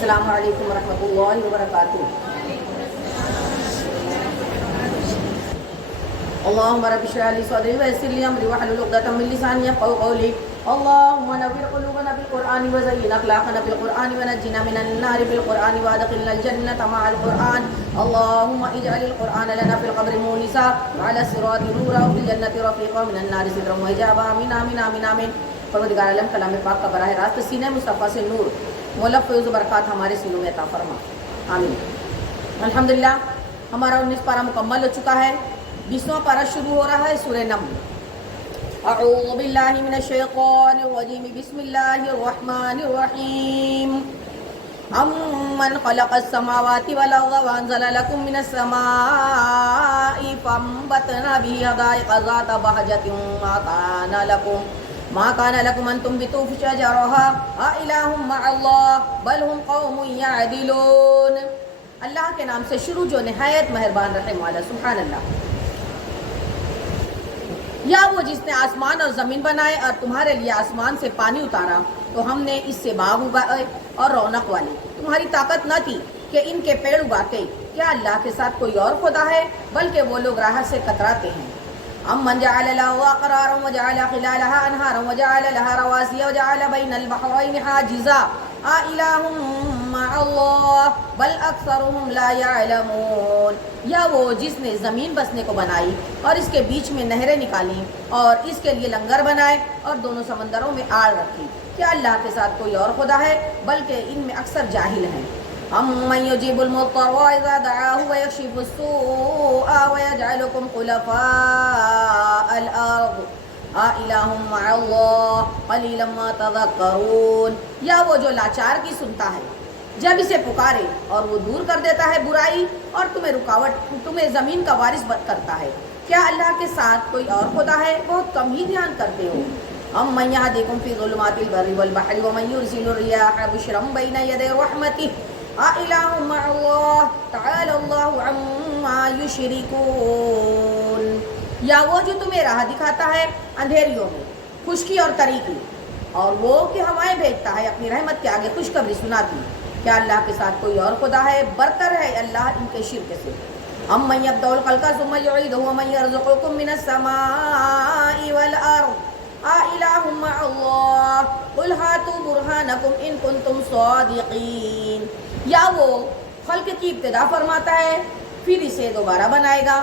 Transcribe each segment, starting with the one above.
السلام علیکم ورحمۃ اللہ وبرکاتہ. اللهم رب اشرح لي صدري ويسر لي امري واحلل عقدة من لساني يفقهوا قولي. اللهم نور قلوبنا بالقرآن وزين اخلاقنا بالقرآن ونجنا من النار بالقرآن وادخلنا الجنة مع القرآن. اللهم اجعل القرآن لنا في القبر مونسا وعلى الصراط نورا وفي الجنة رفيقا ومن النار سترا وحجابا. آمين آمين آمين آمين. پروردگار عالم کلام پاک کا براہ راست سینہ مصطفیٰ سے نور مولف فیض و برکات ہمارے سینوں میں عطا فرما. آمین. الحمدللہ ہمارا 19 پارہ مکمل ہو چکا ہے. 20واں پارہ شروع ہو رہا ہے سورہ نمل. اعوذ باللہ من الشیطان الرجیم. بسم اللہ الرحمن الرحیم. امن خلق السماوات والارض وانزل لكم من السماء فانبتنا به حدائق ذات بہجة ما كان لكم ان تنبتوا شجرها أإله مع الله بل هم قوم يعدلون. اللہ کے نام سے شروع جو نہایت مہربان رحم والا. سبحان اللہ. یا وہ جس نے آسمان اور زمین بنائے اور تمہارے لیے آسمان سے پانی اتارا تو ہم نے اس سے باغ اگائے اور رونق والے. تمہاری طاقت نہ تھی کہ ان کے پیڑ اگاتے. کیا اللہ کے ساتھ کوئی اور خدا ہے؟ بلکہ وہ لوگ راہ سے کتراتے ہیں. امن جعل له قرارا وجعل خلالها انهارا وجعل لها رواسي وجعل بين البحرين حاجزا أإله مع الله بل اکثرهم لا يعلمون. یا وہ جس نے زمین بسنے کو بنائی اور اس کے بیچ میں نہریں نکالی اور اس کے لیے لنگر بنائے اور دونوں سمندروں میں آڑ رکھی. کیا اللہ کے ساتھ کوئی اور خدا ہے؟ بلکہ ان میں اکثر جاہل ہیں. امن یجیب المضطر اذا دعاه ویکشف السوء ویجعلکم خلفاء الارض أإله مع الله قلیلا ما تذکرون. یا وہ جو لاچار کی سنتا ہے جب اسے پکارے اور وہ دور کر دیتا ہے برائی اور تمہیں زمین کا وارث کرتا ہے. کیا اللہ کے ساتھ کوئی اور خدا ہے؟ بہت کم ہی دھیان کرتے ہو. امن یہدیکم فی ظلمات البر والبحر ومن یرسل الرياح بشرا بین یدی رحمتہ أإله مع الله تعالی اللہ عما یشرکون. یا وہ جو تمہیں راہ دکھاتا ہے اندھیریوں میں خشکی اور تری کی اور وہ کہ ہوائیں بھیجتا ہے اپنی رحمت کے آگے خوشخبری سناتی. کیا اللہ کے ساتھ کوئی اور خدا ہے؟ برتر ہے اللہ ان کے شرک سے. امن یبدأ الخلق ثم یعیدہ ومن یرزقکم من السماء والارض أإله مع الله قل هاتوا برهانکم ان کنتم صادقین. یا وہ خلق کی ابتدا فرماتا ہے پھر اسے دوبارہ بنائے گا.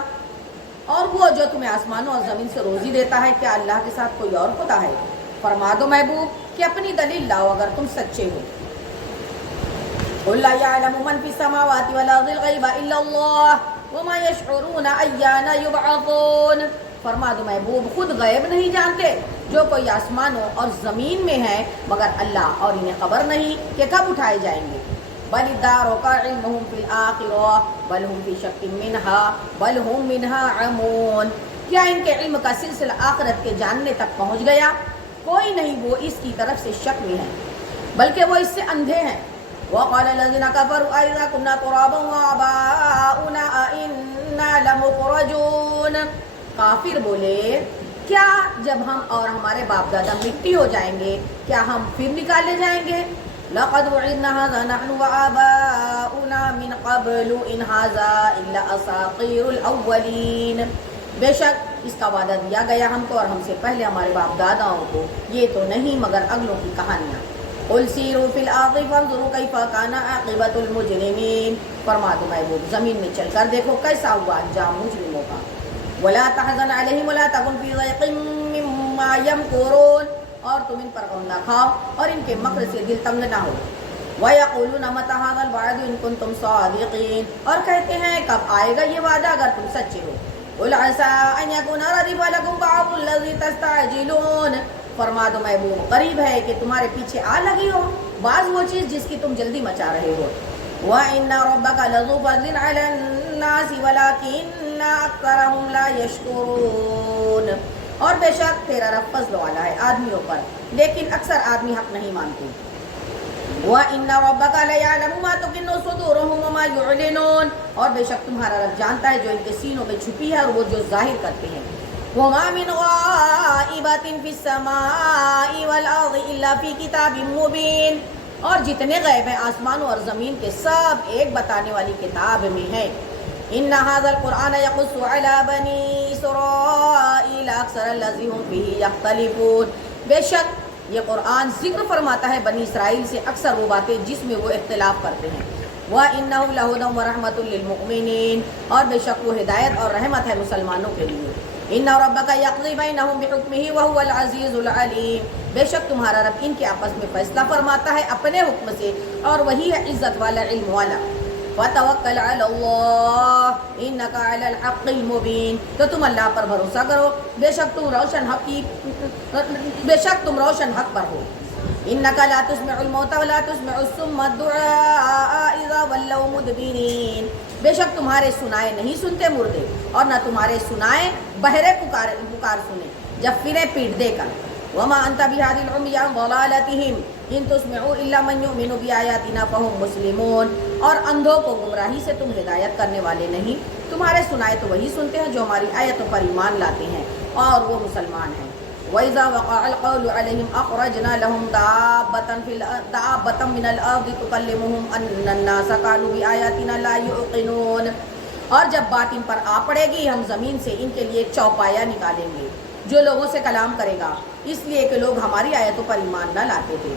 اور وہ جو تمہیں آسمانوں اور زمین سے روزی دیتا ہے. کیا اللہ کے ساتھ کوئی اور خدا ہے؟ فرما دو محبوب کہ اپنی دلیل لاؤ اگر تم سچے ہو. قل لا يعلم من في السماوات والارض الغیب الا اللہ وما يشعرون ایان یبعثون. فرما دو محبوب خود غیب نہیں جانتے جو کوئی آسمانوں اور زمین میں ہے مگر اللہ اور انہیں خبر نہیں کہ کب اٹھائے جائیں گے. بل ادارک علمهم فی الآخرہ بل هم فی شک منها بل هم منها عمون. کیا ان کے علم کا سلسلہ آخرت کے جاننے تک پہنچ گیا؟ کوئی نہیں، وہ اس کی طرف سے شک میں ہے بلکہ وہ اس سے اندھے ہیں. وقال الذين كفروا أئذا كنا ترابا وآباؤنا أئنا لمخرجون. کافر بولے کیا جب ہم اور ہمارے باپ دادا مٹی ہو جائیں گے کیا ہم پھر نکالے جائیں گے؟ لقد وعدنا هذا نحن وآباؤنا من قبل إن هذا إلا أساطير الأولين. بے شک اس کا وعدہ دیا گیا ہم کو اور ہم سے پہلے ہمارے باپ داداؤں کو، یہ تو نہیں مگر اگلوں کی کہانیاں. قل سیروا فی الارض فانظروا کیف کان عاقبۃ المجرمین. فرما دو محبوب زمین میں چل کر دیکھو کیسا ہوا انجام مجرموں کا. ولا تحزن علیہم ولا تکن فی ضیق مما یمکرون. اور تم ان پر غم نہ کھاؤ اور ان کے مکر سے دل تنگ نہ ہو. وَيَقُولُونَ مَتَىٰ هَٰذَا الْوَعْدُ إِن كُنتُمْ صَادِقِينَ. اور کہتے ہیں کب آئے گا یہ وعدہ اگر تم سچے ہو. قُلْ عَسَىٰ أَن يَكُونَ رَدِفَ لَكُمْ بَعْضُ الَّذِي تَسْتَعْجِلُونَ. فرما دو محبوب قریب ہے کہ تمہارے پیچھے آ لگی ہو بعض وہ چیز جس کی تم جلدی مچا رہے ہو. وَإِنَّ رَبَّكَ لَذُو فَضْلٍ عَلَى النَّاسِ وَلَٰكِنَّ أَكْثَرَهُمْ لَا يَشْكُرُونَ. اور بے شک تیرا رب فضل والا ہے آدمیوں پر لیکن اکثر آدمی حق نہیں مانتے. وَإِنَّ رَبَّكَ لَيَعْلَمُ مَا تُكِنُّ صُدُورُهُمْ وَمَا يُعْلِنُونَ. اور بے شک تمہارا رب جانتا ہے جو ان کے سینوں میں چھپی ہے اور وہ جو ظاہر کرتے ہیں. وَمَا مِنْ غَائِبَةٍ فِي السَّمَاءِ وَالْأَرْضِ إِلَّا فِي كِتَابٍ مُّبِينٍ. اور جتنے غیب ہیں آسمانوں اور زمین کے سب ایک بتانے والی کتاب میں ہے۔ ان هذا القرآن يقص على بني اسرائيل اکثر الذي هم فيه يختلفون، بے شک یہ قرآن ذکر فرماتا ہے بنی اسرائیل سے اکثر وہ باتیں جس میں وہ اختلاف کرتے ہیں۔ وَإِنَّهُ لَهُدًى وَرَحْمَةٌ لِّلْمُؤْمِنِينَ، اور بے شک وہ ہدایت اور رحمت ہے مسلمانوں کے لیے۔ إِنَّ رَبَّكَ يَقْضِي بَيْنَهُم بِحُكْمِهِ وَهُوَ الْعَزِيزُ الْعَلِيمُ، بے شک تمہارا رب ان کے آپس میں فیصلہ فرماتا ہے اپنے حکم سے، اور وہی ہے عزت والا، علم والا۔ وَتَوَكَّلْ عَلَى اللَّهِ إِنَّكَ عَلَى الْحَقِّ الْمُبِينِ، تو تم اللہ پر بھروسہ کرو، بے شک تم روشن حق پر ہو۔ إِنَّكَ لَا تُسْمِعُ الْمَوْتَى وَلَا تُسْمِعُ الصُّمَّ الدُّعَاءَ إِذَا وَلَّوْا مُدْبِرِينَ، بے شک تمہارے سنائے نہیں سنتے مردے، اور نہ تمہارے سنائے بہرے پکار سنے جب پھرے پیٹ دے کر۔ وَمَا أَنْتَ بِهَادِي الْعُمْيِ عَنْ ضَلَالَتِهِمْ إِن تُسْمِعُ إِلَّا مَنْ يُؤْمِنُ بِآيَاتِنَا فَهُمْ مُسْلِمُونَ، اور اندھوں کو گمراہی سے تم ہدایت کرنے والے نہیں، تمہارے سنائے تو وہی سنتے ہیں جو ہماری آیتوں پر ایمان لاتے ہیں، اور وہ مسلمان ہیں۔ وَإِذَا وَقَعَ الْقَوْلُ عَلَيْهِمْ أَخْرَجْنَا لَهُمْ دَابَّةً مِّنَ الْأَرْضِ تُكَلِّمُهُمْ أَنَّ النَّاسَ كَانُوا بِآيَاتِنَا لَا يُوقِنُونَ، اور جب بات ان پر آ پڑے گی ہم زمین سے ان کے لیے ایک چوپایا نکالیں گے جو لوگوں سے کلام کرے گا، اس لیے کہ لوگ ہماری آیتوں پر ایمان نہ لاتے تھے۔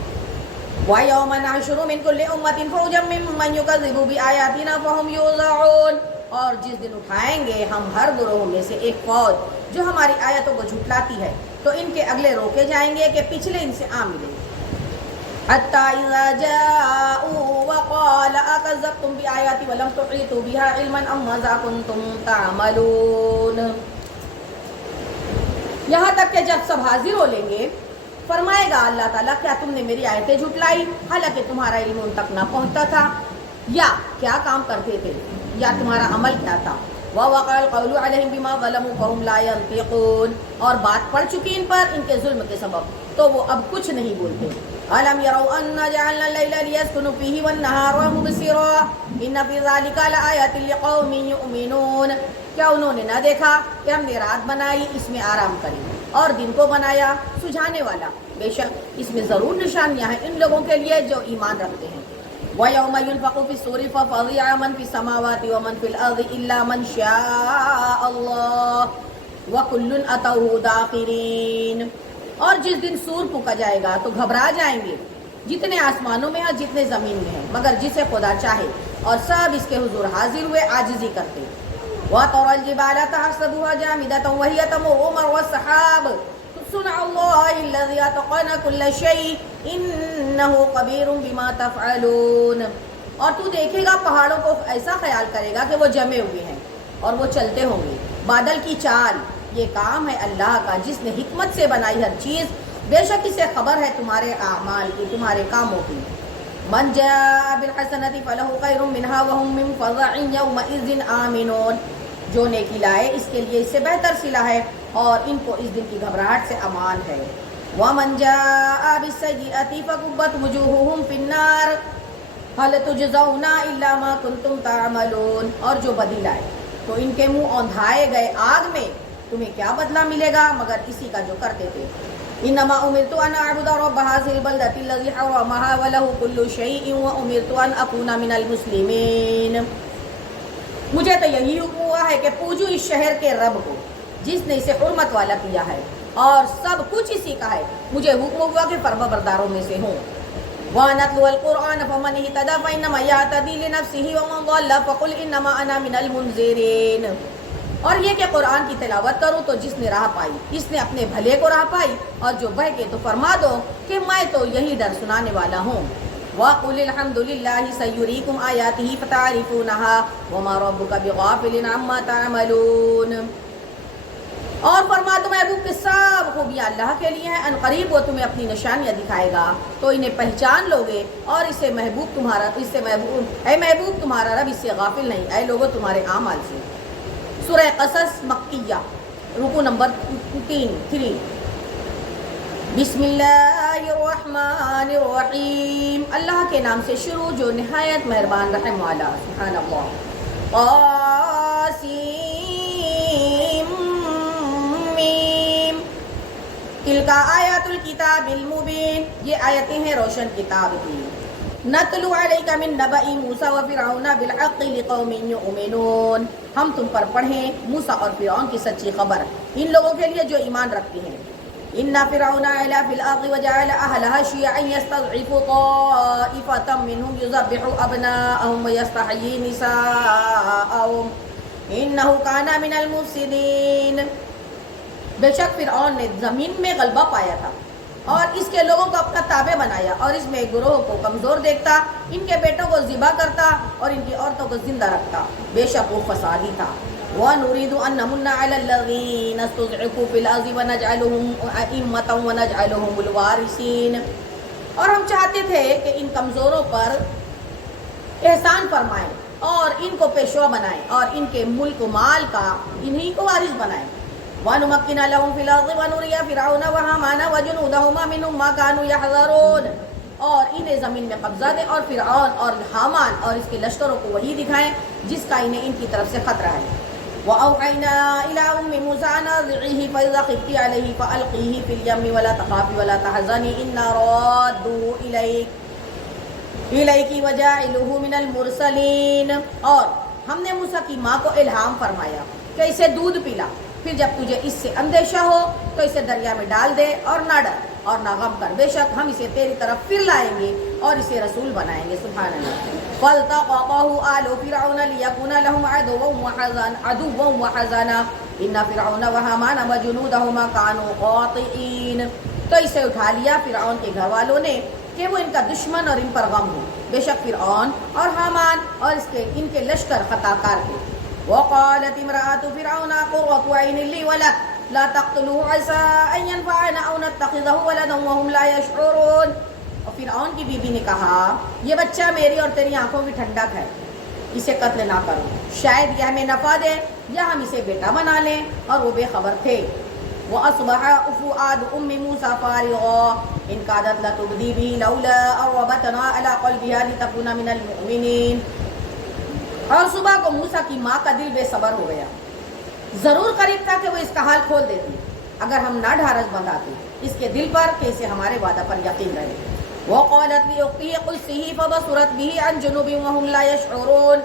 وَيَوْمَ نَحْشُرُ مِنْ كُلِّ أُمَّةٍ فَوْجًا مِّمَّنْ يُكَذِّبُ بِآيَاتِنَا فَهُمْ يُوزَعُونَ، اور جس دن اٹھائیں گے ہم ہر گروہ میں سے ایک فوج جو ہماری آیتوں کو جھٹلاتی ہے، تو ان کے اگلے روکے جائیں گے کہ پچھلے ان سے آ ملیں۔ حَتَّى إِذَا جَاءُوا وَقَالَ أَكَذَّبْتُمْ بِآيَاتِي وَلَمْ تُحِيطُوا بِهَا عِلْمًا أَمْ مَاذَا كُنْتُمْ تَعْمَلُونَ، یہاں تک کہ جب سب حاضر ہو لیں گے فرمائے گا اللہ تعالیٰ کیا تم نے میری آیتیں جھٹلائی حالانکہ تمہارا علم ان تک نہ پہنچتا تھا، یا کیا کام کرتے تھے، یا تمہارا عمل کیا تھا۔ وَوَقَعَ الْقَوْلُ عَلَيْهِمْ بِمَا ظَلَمُوا فَهُمْ لَا يَنطِقُونَ، اور بات پڑ چکی ان پر ان کے ظلم کے سبب، تو وہ اب کچھ نہیں بولتے۔ أَلَمْ يَرَوْا أَنَّا جَعَلْنَا اللَّيْلَ لِيَسْكُنُوا فِيهِ وَالنَّهَارَ مُبْصِرًا إِنَّ فِي ذَلِكَ لَآيَاتٍ لِقَوْمٍ يُؤْمِنُونَ، کیا انہوں نے نہ دیکھا کہ ہم نے رات بنائی اس میں آرام کریں، اور دن کو بنایا سجھانے والا، بے شک اس میں ضرور نشانیاں ہیں ان لوگوں کے لیے جو ایمان رکھتے ہیں۔ وَيَوْمَ يُنفَخُ فِي الصُّورِ فَفَزِعَ مَنْ فِي السَّمَاوَاتِ وَمَنْ فِي الْأَرْضِ إِلَّا مَنْ شَاءَ اللَّهُ وَكُلٌّ أَتَوْهُ دَاخِرِينَ، اور جس دن سور پھونکا جائے گا تو گھبرا جائیں گے جتنے آسمانوں میں ہیں جتنے زمین میں ہیں، مگر جسے خدا چاہے، اور سب اس کے حضور حاضر ہوئے عاجزی کرتے۔ وَتَرَى الْجِبَالَ تَحْسَبُهَا جَامِدَةً وَهِيَ تَمُرُّ مَرَّ السَّحَابِ صُنْعَ اللَّهِ الَّذِي أَتْقَنَ كُلَّ شَيْءٍ إِنَّهُ خَبِيرٌ بِمَا تَفْعَلُونَ، اور تو دیکھے گا پہاڑوں کو ایسا خیال کرے گا کہ وہ جمے ہوئے ہیں اور وہ چلتے ہوں گے، بادل کی چال، یہ کام ہے اللہ کا جس نے حکمت سے بنائی ہر چیز، بے شک اسے خبر ہے تمہارے اعمال کی، تمہارے کاموں کی۔ من جاء بالحسنة فله خير منها وهم من فزع يومئذ آمنون، جو نیکی لائے اس کے لیے اس سے بہتر صلہ ہے اور ان کو اس دن کی گھبراہٹ سے امان ہے۔ ومن جاء بالسيئة فكبت وجوههم في النار هل تجزون إلا ما كنتم تعملون، اور جو بدی لائے تو ان کے منہ اوندھائے گئے آگ میں، تمہیں کیا بدلہ ملے گا مگر اسی کا جو کرتے تھے۔ انما امرت ان اعبد رب هذه البلدة الذي حرمها وله كل شيء وامرت ان اكون من المسلمين، مجھے تو یہی حکم ہوا ہے کہ پوجو اس شہر کے رب کو جس نے اسے حرمت والا کیا ہے، اور سب کچھ اسی کا ہے، مجھے حکم ہوا کہ فرمانبرداروں میں سے ہوں۔ وَأَنْ أَتْلُوَ الْقُرْآنَ فَمَنِ اهْتَدَىٰ فَإِنَّمَا يَهْتَدِي لِنَفْسِهِ وَمَنْ ضَلَّ فَقُلْ إِنَّمَا أَنَا مِنَ الْمُنذِرِينَ، اور یہ کہ قرآن کی تلاوت کرو تو جس نے راہ پائی اس نے اپنے بھلے کو راہ پائی، اور جو بہکے تو فرما دو کہ میں تو یہی ڈر سنانے والا ہوں۔ وَقُلِ الْحَمْدُ لِلَّهِ سَيُرِيكُمْ آيَاتِهِ فَتَعْرِفُونَهَا وَمَا رَبُّكَ بِغَافِلٍ عَمَّا تَعْمَلُونَ، اور فرما دو محبوب کہ سب خوبیاں اللہ کے لیے ہیں، ان قریب وہ تمہیں اپنی نشانیاں دکھائے گا تو انہیں پہچان لوگے، اور اے محبوب تمہارا رب اس سے غافل نہیں، اے لوگو تمہارے اعمال سے۔ سورہ قصص مکیہ، رکوع نمبر 3۔ بسم اللہ الرحمن الرحیم، اللہ کے نام سے شروع جو نہایت مہربان رحم والا۔ سبحان اللہ۔ قاسم میم، تلک آیات الکتاب المبین، یہ آیتیں ہیں روشن کتاب کی۔ نتلو علیک من نبأ موسیٰ وفرعون بالحق لقوم یؤمنون، ہم تم پر پڑھیں موسیٰ اور فرعون کی سچی خبر ان لوگوں کے لیے جو ایمان رکھتے ہیں۔ ان فرعون علا فی الارض وجعل اہلها شیعا یستضعف طائفة منهم یذبح ابناءهم ویستحیی نساءهم انہ کان من المفسدین۔ بے شک فرعون نے زمین میں غلبہ پایا تھا اور اس کے لوگوں کو اپنا تابع بنایا، اور اس میں گروہ کو کمزور دیکھتا، ان کے بیٹوں کو ذبح کرتا اور ان کی عورتوں کو زندہ رکھتا، بے شک وہ فسادی تھا۔ وَنُرِيدُ أَن نَّمُنَّ عَلَى الَّذِينَ اسْتُضْعِفُوا فِي الْأَرْضِ وَنَجْعَلَهُمْ أَئِمَّةً وَنَجْعَلَهُمُ الْوَارِثِينَ، اور ہم چاہتے تھے کہ ان کمزوروں پر احسان فرمائیں اور ان کو پیشوا بنائیں اور ان کے ملک و مال کا انہی کو وارث بنائیں۔ وَنُمَكِّنَ لَهُمْ فِي الْأَرْضِ وَنُرِيَ فِرْعَوْنَ وَهَامَانَ وَجُنُودَهُمَا مِنْهُمْ مَا كَانُوا يَحْذَرُونَ، اور انہیں زمین میں قبضہ دیں اور فرعون اور حامان اور اس کے لشکروں کو وہی دکھائیں جس کا انہیں ان کی طرف سے خطرہ ہے۔ وَأَوْحَيْنَا إِلَىٰ أُمِّ مُوسَىٰ أَنْ أَرْضِعِيهِ فَإِذَا خِفْتِ عَلَيْهِ فَأَلْقِيهِ فِي الْيَمِّ وَلَا تَخَافِي وَلَا تَحْزَنِي إِنَّا رَادُّوهُ إِلَيْكِ وَجَاعِلُوهُ مِنَ الْمُرْسَلِينَ، اور ہم نے موسیٰ کی ماں کو الہام فرمایا کہ اسے دودھ پلا، پھر جب تجھے اس سے اندیشہ ہو تو اسے دریا میں ڈال دے اور نہ ڈر اور نہ غم کر، بے شک ہم اسے تیری طرف پھر لائیں گے اور اسے رسول بنائیں گے۔ سبحان اللہ۔ فَالْتَقَطَهُ آلُ فِرْعَوْنَ لِيَكُونَ لَهُمْ عَدُوًّا وَحَزَنًا إِنَّ فِرْعَوْنَ وَهَامَانَ وَجُنُودَهُمَا كَانُوا خَاطِئِينَ، تو اسے اٹھا لیا فرعون کے گھر والوں نے کہ وہ ان کا دشمن اور ان پر غم ہو، بے شک فرعون اور حامان اور ان کے لشکر خطا کار تھے۔ وقالت امرأة فرعون قرة عين لي ولك لا تقتلوه عسى أن ينفعنا أو نتخذه ولدا وهم لا يشعرون، اور فرعون کی بیوی نے کہا یہ بچہ میری اور تیری آنکھوں کی ٹھنڈک ہے، اسے قتل نہ کرو، شاید یہ ہمیں نفع دے یا ہم اسے بیٹا بنا لیں، اور وہ بے خبر تھے۔ وَأَصْبَحَ فُؤَادُ أُمِّ مُوسَىٰ فَارِغًا إِنْ كَادَتْ لَتُبْدِي بِهِ لَوْلَا أَن رَّبَطْنَا عَلَىٰ قَلْبِهَا لِتَكُونَ مِنَ الْمُؤْمِنِينَ، اور صبح کو موسیٰ کی ماں کا دل بے صبر ہو گیا، ضرور قریب تھا کہ وہ اس کا حال کھول دیتی اگر ہم نہ ڈھارس بندھاتے اس کے دل پر کہ اسے ہمارے وعدہ پر یقین رہے۔ وَقَالَتْ لِأُخْتِهِ قُصِّهِ فَبَصُرَتْ بِهِ عَن جُنُوبٍ وَهُمْ لَا يَشْعُرُونَ،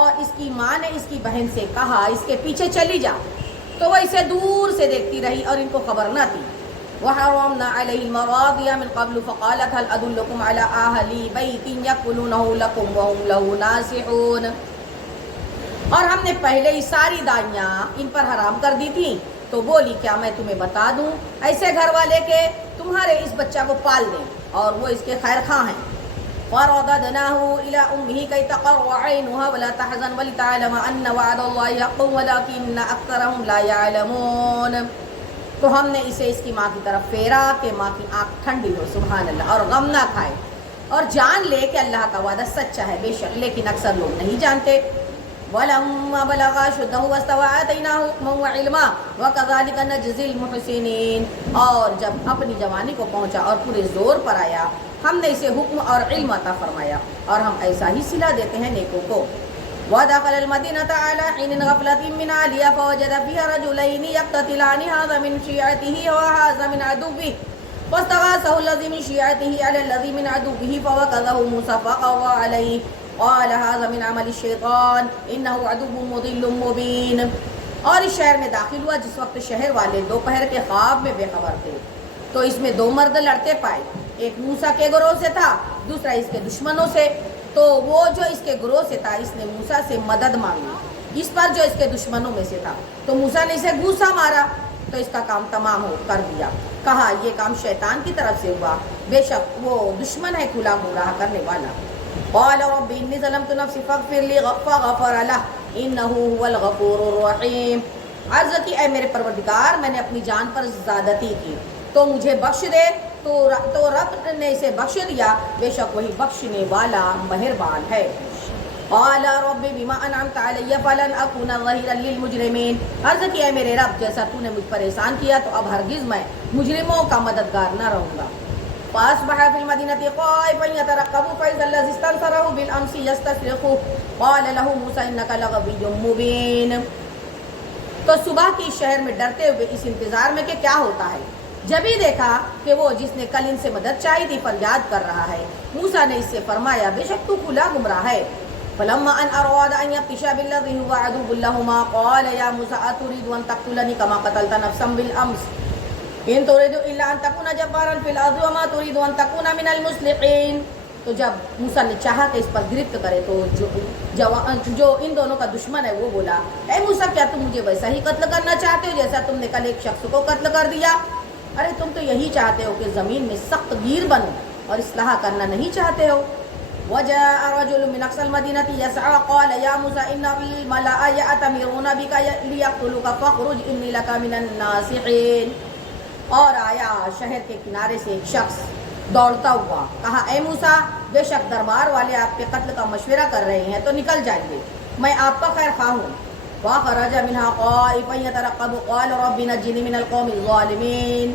اور اس کی ماں نے اس کی بہن سے کہا اس کے پیچھے چلی جا، تو وہ اسے دور سے دیکھتی رہی اور ان کو خبر نہ تھی۔ وَحَرَّمْنَا عَلَيْهِ الْمَرَاضِعَ مِنْ قَبْلُ فَقَالَتْ هَلْ أَدُلُّكُمْ عَلَىٰ أَهْلِ بَيْتٍ يَكْفُلُونَهُ لَكُمْ وَهُمْ لَهُ نَاصِحُونَ، اور ہم نے پہلے ہی ساری دائیاں ان پر حرام کر دی تھیں، تو بولی کیا میں تمہیں بتا دوں ایسے گھر والے کے تمہارے اس بچہ کو پال دیں اور وہ اس کے خیر خواہ ہیں۔ فَرَدَدْنَاهُ إِلَىٰ أُمِّهِ كَيْ تَقَرَّ عَيْنُهَا وَلَا تَحْزَنَ وَلِتَعْلَمَ أَنَّ وَعْدَ اللَّهِ حَقٌّ وَلَٰكِنَّ أَكْثَرَهُمْ لَا يَعْلَمُونَ، تو ہم نے اسے اس کی ماں کی طرف پھیرا کہ ماں کی آنکھ ٹھنڈی ہو، سبحان اللہ، اور غم نہ کھائے اور جان لے کہ اللہ کا وعدہ سچا ہے، بے شک لیکن اکثر لوگ نہیں جانتے۔ وَلَمَّا بَلَغَ أَشُدَّهُ وَاسْتَوَىٰ آتَيْنَاهُ حُكْمًا وَعِلْمًا وَكَذَٰلِكَ نَجْزِي الْمُحْسِنِينَ، اور جب اپنی جوانی کو پہنچا اور پورے زور پر آیا ہم نے اسے حکم اور علم عطا فرمایا اور ہم ایسا ہی صلہ دیتے ہیں نیکوں کو۔ وَدَخَلَ الْمَدِينَةَ عَلَىٰ حِينٍ غَفْلَةٍ مِّنْ أَهْلِهَا فَوَجَدَ فِيهَا رَجُلَيْنِ يَقْتَتِلَانِ هَٰذَا مِنْ شِيعَتِهِ وَهَٰذَا مِنْ عَدُوِّهِ فَاسْتَغَاثَهُ الَّذِي مِنْ شِيعَتِهِ عَلَى الَّذِي مِنْ عَدُوِّهِ فَوَكَزَهُ مُوسَىٰ فَقَضَىٰ عَلَيْهِ قال هذا من عمل الشیطان انه عدو مضل مبین، اور اس شہر میں داخل ہوا جس وقت شہر والے دوپہر کے خواب میں بے خبر تھے، تو اس میں دو مرد لڑتے پائے، ایک موسیٰ کے گروہ سے تھا دوسرا اس کے دشمنوں سے، تو وہ جو اس کے گروہ سے تھا اس نے موسیٰ سے مدد مانگی اس پر جو اس کے دشمنوں میں سے تھا، تو موسیٰ نے اسے گھوسا مارا تو اس کا کام تمام ہو کر دیا، کہا یہ کام شیطان کی طرف سے ہوا، بے شک وہ دشمن ہے کھلا گمراہ کرنے والا۔ قال رب انی ظلمت نفسی فاغفر لی فغفر لہ انہ هو الغفور الرحیم، عرض کی اے میرے پروردگار میں نے اپنی جان پر زیادتی کی تو مجھے بخش دے، تو رب نے اسے بخش دیا، بے شک وہی بخشنے والا مہربان ہے۔ قال رب بما انعمت علی فلن اکون ظہیرا للمجرمین، عرض کی اے میرے رب جیسا تو نے مجھ پر احسان کیا تو اب ہرگز میں مجرموں کا مددگار نہ رہوں گا۔ فاصبح في المدينة خائفا يترقب فإذا الذي استنصره بالأمس يستصرخه قال له موسى إنك لغوي مبين، تو صبح کی شہر میں ڈرتے ہوئے اس انتظار میں کہ کیا ہوتا ہے، جب ہی دیکھا کہ وہ جس نے کل ان سے مدد چاہی تھی فریاد کر رہا ہے موسیٰ نے اس سے فرمایا بے شک تو کھلا گمراہ ہے. فلما ان اراد ان يبطش بالذي هو عدو لهما قال يا موسى اتريد ان تقتلني كما قتلت نفسا بالامس ان تريد الا ان تكون جبارا في الارض وما تريد ان تكون من المصلحين. تو جب موسیٰ نے چاہا کہ اس پر گرفت کرے تو جو ان دونوں کا دشمن ہے وہ بولا اے موسیٰ کیا تم مجھے ویسا ہی قتل کرنا چاہتے ہو جیسا تم نے کل ایک شخص کو قتل کر دیا؟ ارے تم تو یہی چاہتے ہو کہ زمین میں سخت گیر بنو اور اصلاح کرنا نہیں چاہتے ہو. وجاء رجل من اقصى المدينة يسعى قال يا موسى ان الملأ يأتمرون بك ليقتلوك فاخرج اني لك من الناصحين. اور آیا شہر کے کنارے سے ایک شخص دوڑتا ہوا, کہا اے موسیٰ بے شک دربار والے آپ کے قتل کا مشورہ کر رہے ہیں تو نکل جائیں گے, میں آپ کا خیر خواہ ہوں. وخرج منها خائفا يترقب قال رب نجني من القوم الظالمين.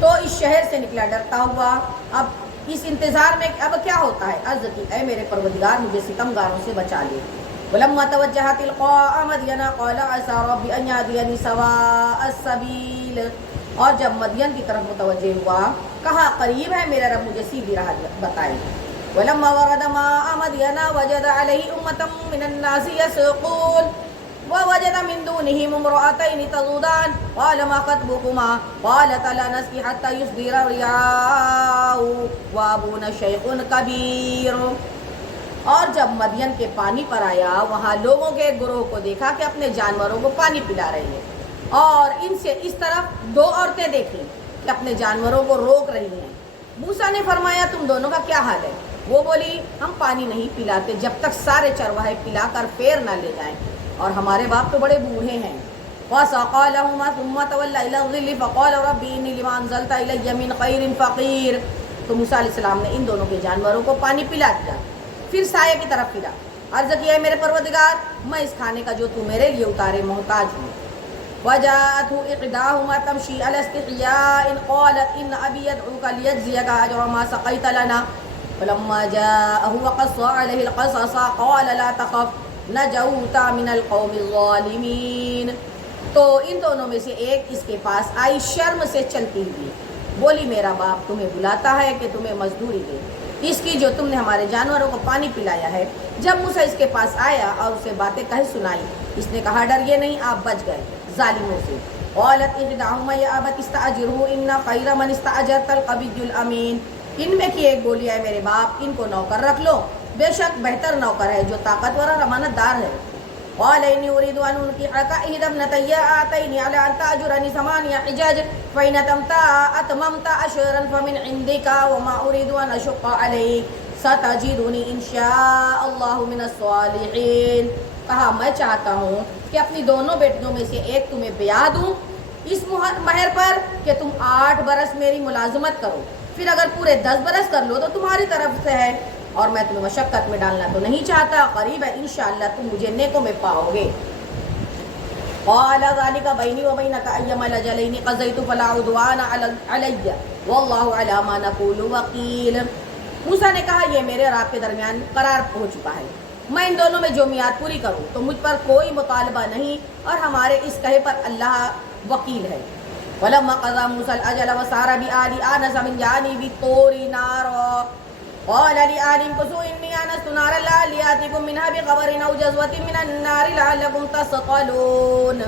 تو اس شہر سے نکلا ڈرتا ہوا. اب اس انتظار میں اب کیا ہوتا ہے, عرض کی اے میرے پروردگار مجھے ستمگاروں سے بچا لے. ولما توجہ تلقاء مدین قال عسى ربي ان يهديني سواء السبيل. اور جب مدین کی طرف متوجہ ہوا کہا قریب ہے میرا رب مجھے سیدھی راہ بتائے. ولما ورد ماء مدین وجد عليه امة من الناس يسقون ووجد من دونهم امرأتين تذودان قال ما خطبكما قالتا لا نسقي حتى يصدر الرعاء وابونا شيخ كبير. اور جب مدین کے پانی پر آیا وہاں لوگوں کے گروہ کو دیکھا کہ اپنے جانوروں کو پانی پلا رہے ہیں, اور ان سے اس طرف دو عورتیں دیکھیں کہ اپنے جانوروں کو روک رہی ہیں. موسیٰ نے فرمایا تم دونوں کا کیا حال ہے؟ وہ بولی ہم پانی نہیں پلاتے جب تک سارے چرواہے پلا کر پھیر نہ لے جائیں, اور ہمارے باپ تو بڑے بوڑھے ہیں. وَسَقَىٰ لَهُمَا ثُمَّ تَوَلَّىٰ إِلَى الظِّلِّ فَقَالَ رَبِّ إِنِّي لِمَا أَنزَلْتَ إِلَيَّ مِنْ خَيْرٍ فَقِيرٌ. تو موسیٰ علیہ السلام نے ان دونوں کے جانوروں کو پانی پلا دیا, پھر سایہ کی طرف پھرا, عرض کیا ہے میرے پروردگار میں اس کھانے کا جو تو میرے لیے اتارے محتاج ہوں. وَجَاءَتْهُ إِحْدَاهُمَا تَمْشِي عَلَى اسْتِحْيَاءٍ قَالَتْ إِنَّ أَبِي يَدْعُوكَ لِيَجْزِيَكَ أَجْرَ مَا سَقَيْتَ لَنَا. فَلَمَّا جَاءَهُ وَقَصَّ عَلَيْهِ الْقَصَصَ قَالَ لَا تَخَفْ نَجَوْتَ مِنَ الْقَوْمِ الظَّالِمِينَ. تو ان دونوں میں سے ایک اس کے پاس آئی شرم سے چلتی ہوئی, بولی میرا باپ تمہیں بلاتا ہے کہ تمہیں مزدوری دے اس کی جو تم نے ہمارے جانوروں کو پانی پلایا ہے. جب موسیٰ اس کے پاس آیا اور اسے باتیں کہہ سنائی, اس نے کہا ڈریے نہیں, آپ بچ گئے ظالموں سے. قالت احداهما يا ابت استاجره ان خير من استاجرت القوي الامين. ان میں کی ایک بولی ہے میرے باپ ان کو نوکر رکھ لو, بے شک بہتر نوکر ہے جو طاقتور اور امانت دار ہے. قال اني اريد ان انكحك احدى ابنتي هاتين على ان تاجرني 8 حجاج فان اتممت اشهرا فمن عندك وما اريد ان اشق عليك ستجدني ان شاء الله من الصالحين. کہا میں چاہتا ہوں کہ اپنی دونوں بیٹیوں میں سے ایک تمہیں بیاہ دوں اس مہر پر کہ تم 8 برس میری ملازمت کرو, پھر اگر پورے 10 برس کر لو تو تمہاری طرف سے ہے, اور میں تمہیں مشقت میں ڈالنا تو نہیں چاہتا, قریب ہے انشاءاللہ تم مجھے نیکوں میں پاؤ گے. قال ذلك بيني وبينك ايما الاجلين قضيت فلا عدوان علي والله على ما نقول وكيل. موسیٰ نے کہا یہ میرے اور آپ کے درمیان قرار ہو چکا ہے, میں ان دونوں میں جو میعاد پوری کروں تو مجھ پر کوئی مطالبہ نہیں, اور ہمارے اس کہے پر اللہ وکیل ہے. ولما قضى موسى الاجل وسار بآله آنس من جانب الطور نارا قال لآلهم كثوا إني آنست نارا لعلي آتيكم منها بخبر أو جذوة من النار لعلكم تصطلون.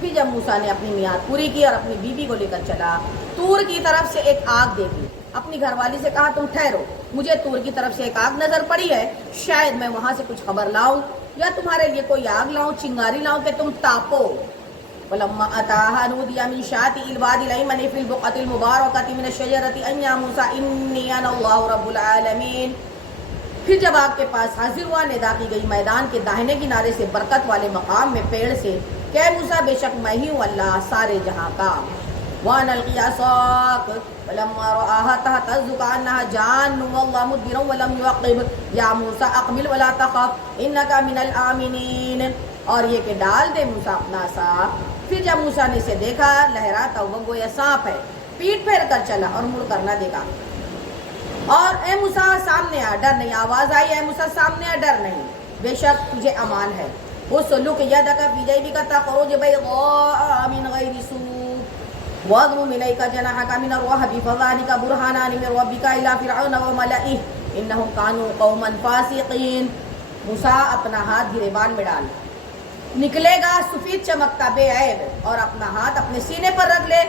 پھر جب موسیٰ نے اپنی میعاد پوری کی اور اپنی بیوی کو لے کر چلا, طور کی طرف سے ایک آگ دیکھی. اپنی گھر والی سے کہا تم ٹھہرو, مجھے طور کی طرف سے ایک آگ نظر پڑی ہے, شاید میں وہاں سے کچھ خبر لاؤں یا تمہارے لیے کوئی آگ لاؤں, چنگاری لاؤں کہ تم تاپو. فلما أتاها نودي من شاطئ الوادي الأيمن في البقعة المباركة من الشجرة أن يا موسى إني أنا الله رب العالمين. پھر جب آپ کے پاس حاضر ہوا ندا کی گئی میدان کے داہنے کنارے سے برکت والے مقام میں پیڑ سے کہ اے موسیٰ بے شک میں ہی ہوں اللہ سارے جہاں کا. وَأَنَا أَلْقِي عَصَاكَ فَلَمَّا رَآهَا تَهْتَزُّ كَأَنَّهَا جَانٌّ وَلَّىٰ مُدْبِرًا وَلَمْ يُعَقِّبْ يَا مُوسَىٰ أَقْبِلْ وَلَا تَخَفْ إِنَّكَ مِنَ الْآمِنِينَ. اور یہ کہ ڈال دے موسیٰ اپنا عصا. پھر جب موسیٰ نے اسے دیکھا لہراتا ہوا گویا سانپ ہے, پیٹ پھیر کر چلا اور مڑ کر نہ دیکھا. اور اے موسیٰ سامنے آ, ڈر نہیں. آواز آئی اے موسیٰ سامنے آ, ڈر نہیں, بے شک تجھے امان ہے. وَسُلُّكْ يَدَكَ فِي جَيْبِكَ تَخْرُجْ بَيْضَاءَ مِنْ غَيْرِ سُوءٍ واضمم إليك جناحك من الرهب فذلك برهانان من ربك إلى فرعون وملئه إنهم كانوا قوما فاسقين. موسیٰ اپنا ہاتھ گریبان میں ڈال، نکلے گا سفید چمکتا بے عیب، اور اپنا ہاتھ اپنے سینے پر رکھ لے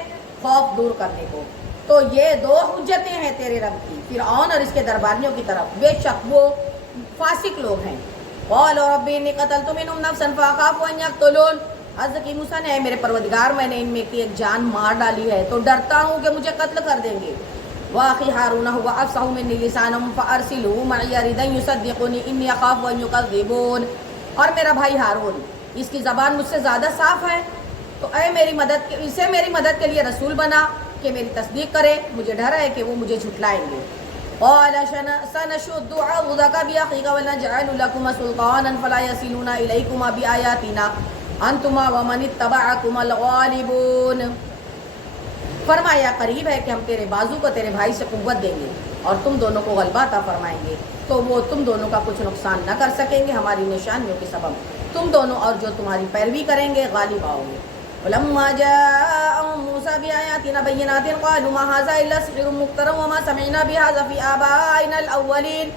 خوف دور کرنے کو. تو یہ دو حجتیں ہیں تیرے رب کی، فرعون اور اس کے درباریوں کی طرف، بے شک وہ فاسق لوگ ہیں. قال رب انی قتلت منهم نفسا فاخاف ان یقتلون. حضرت موسیٰ نے، میرے پروردگار میں نے ان میں کی ایک جان مار ڈالی ہے تو ڈرتا ہوں کہ مجھے قتل کر دیں گے. واخی ہارون هو افصح منی لسانا فارسله معي يريد ان يصدقني اني اخاف ان يكذبون. اور میرا بھائی ہارون، اس کی زبان مجھ سے زیادہ صاف ہے، تو اے اسے میری مدد کے لیے رسول بنا کہ میری تصدیق کرے، مجھے ڈر ہے کہ وہ مجھے جھٹلائیں گے. قال سنشد عضدك بأخيك ونجعل لكما سلطانا فلا يصلون إليكما بآياتنا أنتما ومن اتبعكما الغالبون. فرمایا قریب ہے کہ ہم تیرے بازو کو تیرے بھائی سے قوت دیں گے اور تم دونوں کو غلبہ عطا فرمائیں گے، تو وہ تم دونوں کا کچھ نقصان نہ کر سکیں گے ہماری نشانیوں کے سبب. تم دونوں اور جو تمہاری پیروی کریں گے غالب آؤ گے. ولما جاءهم موسى بآياتنا بينات قالوا ما هذا إلا سحر مفترى وما سمعنا بهذا في آبائنا الأولين.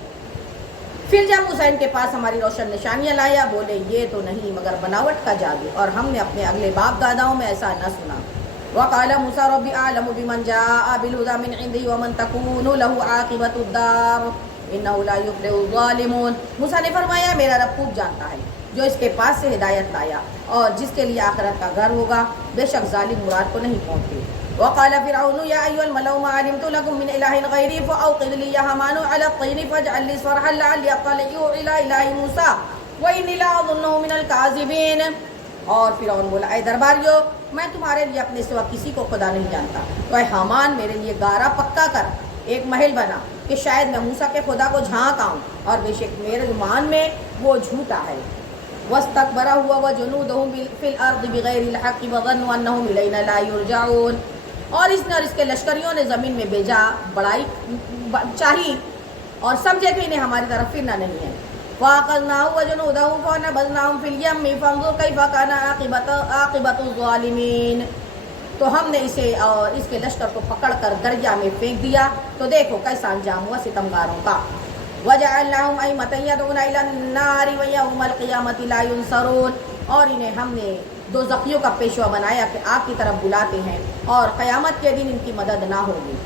پھر جب موسیٰ ان کے پاس ہماری روشن نشانیاں لایا، بولے یہ تو نہیں مگر بناوٹ کا جادو، اور ہم نے اپنے اگلے باپ داداؤں میں ایسا نہ سنا. وقال موسى رب أعلم بمن جاء بالهدى من عنده ومن تكون له عاقبة الدار إنه لا يفلح الظالمون. موسیٰ نے فرمایا میرا رب خوب جانتا ہے جو اس کے پاس سے ہدایت لایا اور جس کے لیے آخرت کا گھر ہوگا، بے شک ظالم مراد کو نہیں پہنچتے. وقال فرعون يا أيها الملأ ما علمت لكم من إله غيري فأوقد لي يا هامان على الطين فاجعل لي صرحا لعلي أطلع إلى إله موسى وإني لأظنه من الكاذبين. اور فرعون بولا اے درباریو، میں تمہارے لیے اپنے سوا کسی کو خدا نہیں جانتا، تو اے حامان میرے لیے گارا پکا کر ایک محل بنا کہ شاید میں موسیٰ کے خدا کو جھانک آؤں، اور بے شک میرے گمان میں وہ جھوٹا ہے. واستكبر هو وجنوده في الارض بغير الحق وظنوا انهم الينا لا يرجعون. اور اس نے اور اس کے لشکریوں نے زمین میں بھیجا بڑائی چاہی اور سمجھے کہ انہیں ہماری طرف پھرنا نہیں ہے. فاخذناه وجنوده فنبذناهم في اليم فانظر كيف كان عاقبة الظالمين. تو ہم نے اسے اور اس کے لشکر کو پکڑ کر دریا میں پھینک دیا، تو دیکھو کیسا انجام ہوا ستمگاروں کا. وَجَعَلْنَاهُمْ أَئِمَّةً يَدْعُونَ إِلَى النَّارِ وَيَوْمَ الْقِيَامَةِ لَا يُنصَرُونَ. اور انہیں ہم نے دوزخیوں کا پیشوا بنایا کہ آگ کی طرف بلاتے ہیں اور قیامت کے دن ان کی مدد نہ ہوگی.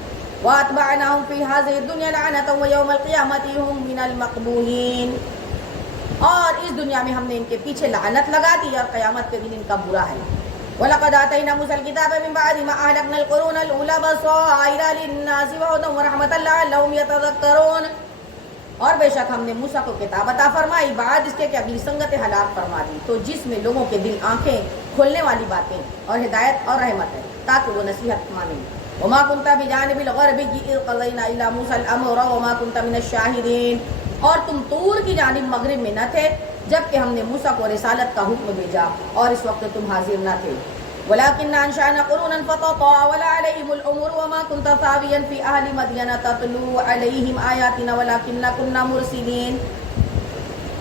وَأَتْبَعْنَاهُمْ فِي هَذِهِ الدُّنْيَا لَعْنَةً وَيَوْمَ الْقِيَامَةِ هُمْ مِنَ الْمَقْبُوحِينَ. اور اس دنیا میں ہم نے ان کے پیچھے لعنت لگا دی اور قیامت کے دن ان کا برا ہے. وَلَقَدْ آتَيْنَا مُوسَى الْكِتَابَ مِنْ بَعْدِ مَا أَهْلَكْنَا الْقُرُونَ الْأُولَىٰ بَصَائِرَ لِلنَّاسِ وَهُدًى وَرَحْمَةً لَعَلَّهُمْ يَتَذَكَّرُونَ. اور بے شک ہم نے موسیٰ کو کتاب عطا فرمائی بعد اس کے کہ اگلی سنگت ہلاک فرما دی، تو جس میں لوگوں کے دل آنکھیں کھولنے والی باتیں اور ہدایت اور رحمت ہے تاکہ وہ نصیحت مانیں. وما كنت بجانب الغرب إذ قضينا إلى موسى الأمر وما كنت من الشاهدين. اور تم طور کی جانب مغرب میں نہ تھے جب کہ ہم نے موسیٰ کو رسالت کا حکم بھیجا، اور اس وقت تم حاضر نہ تھے. ولكن أنشأنا قرونا فتطاول عليهم الأمور وما كنت ثاويا في أهل مدين تتلو عليهم آياتنا ولكننا كنا مرسلين.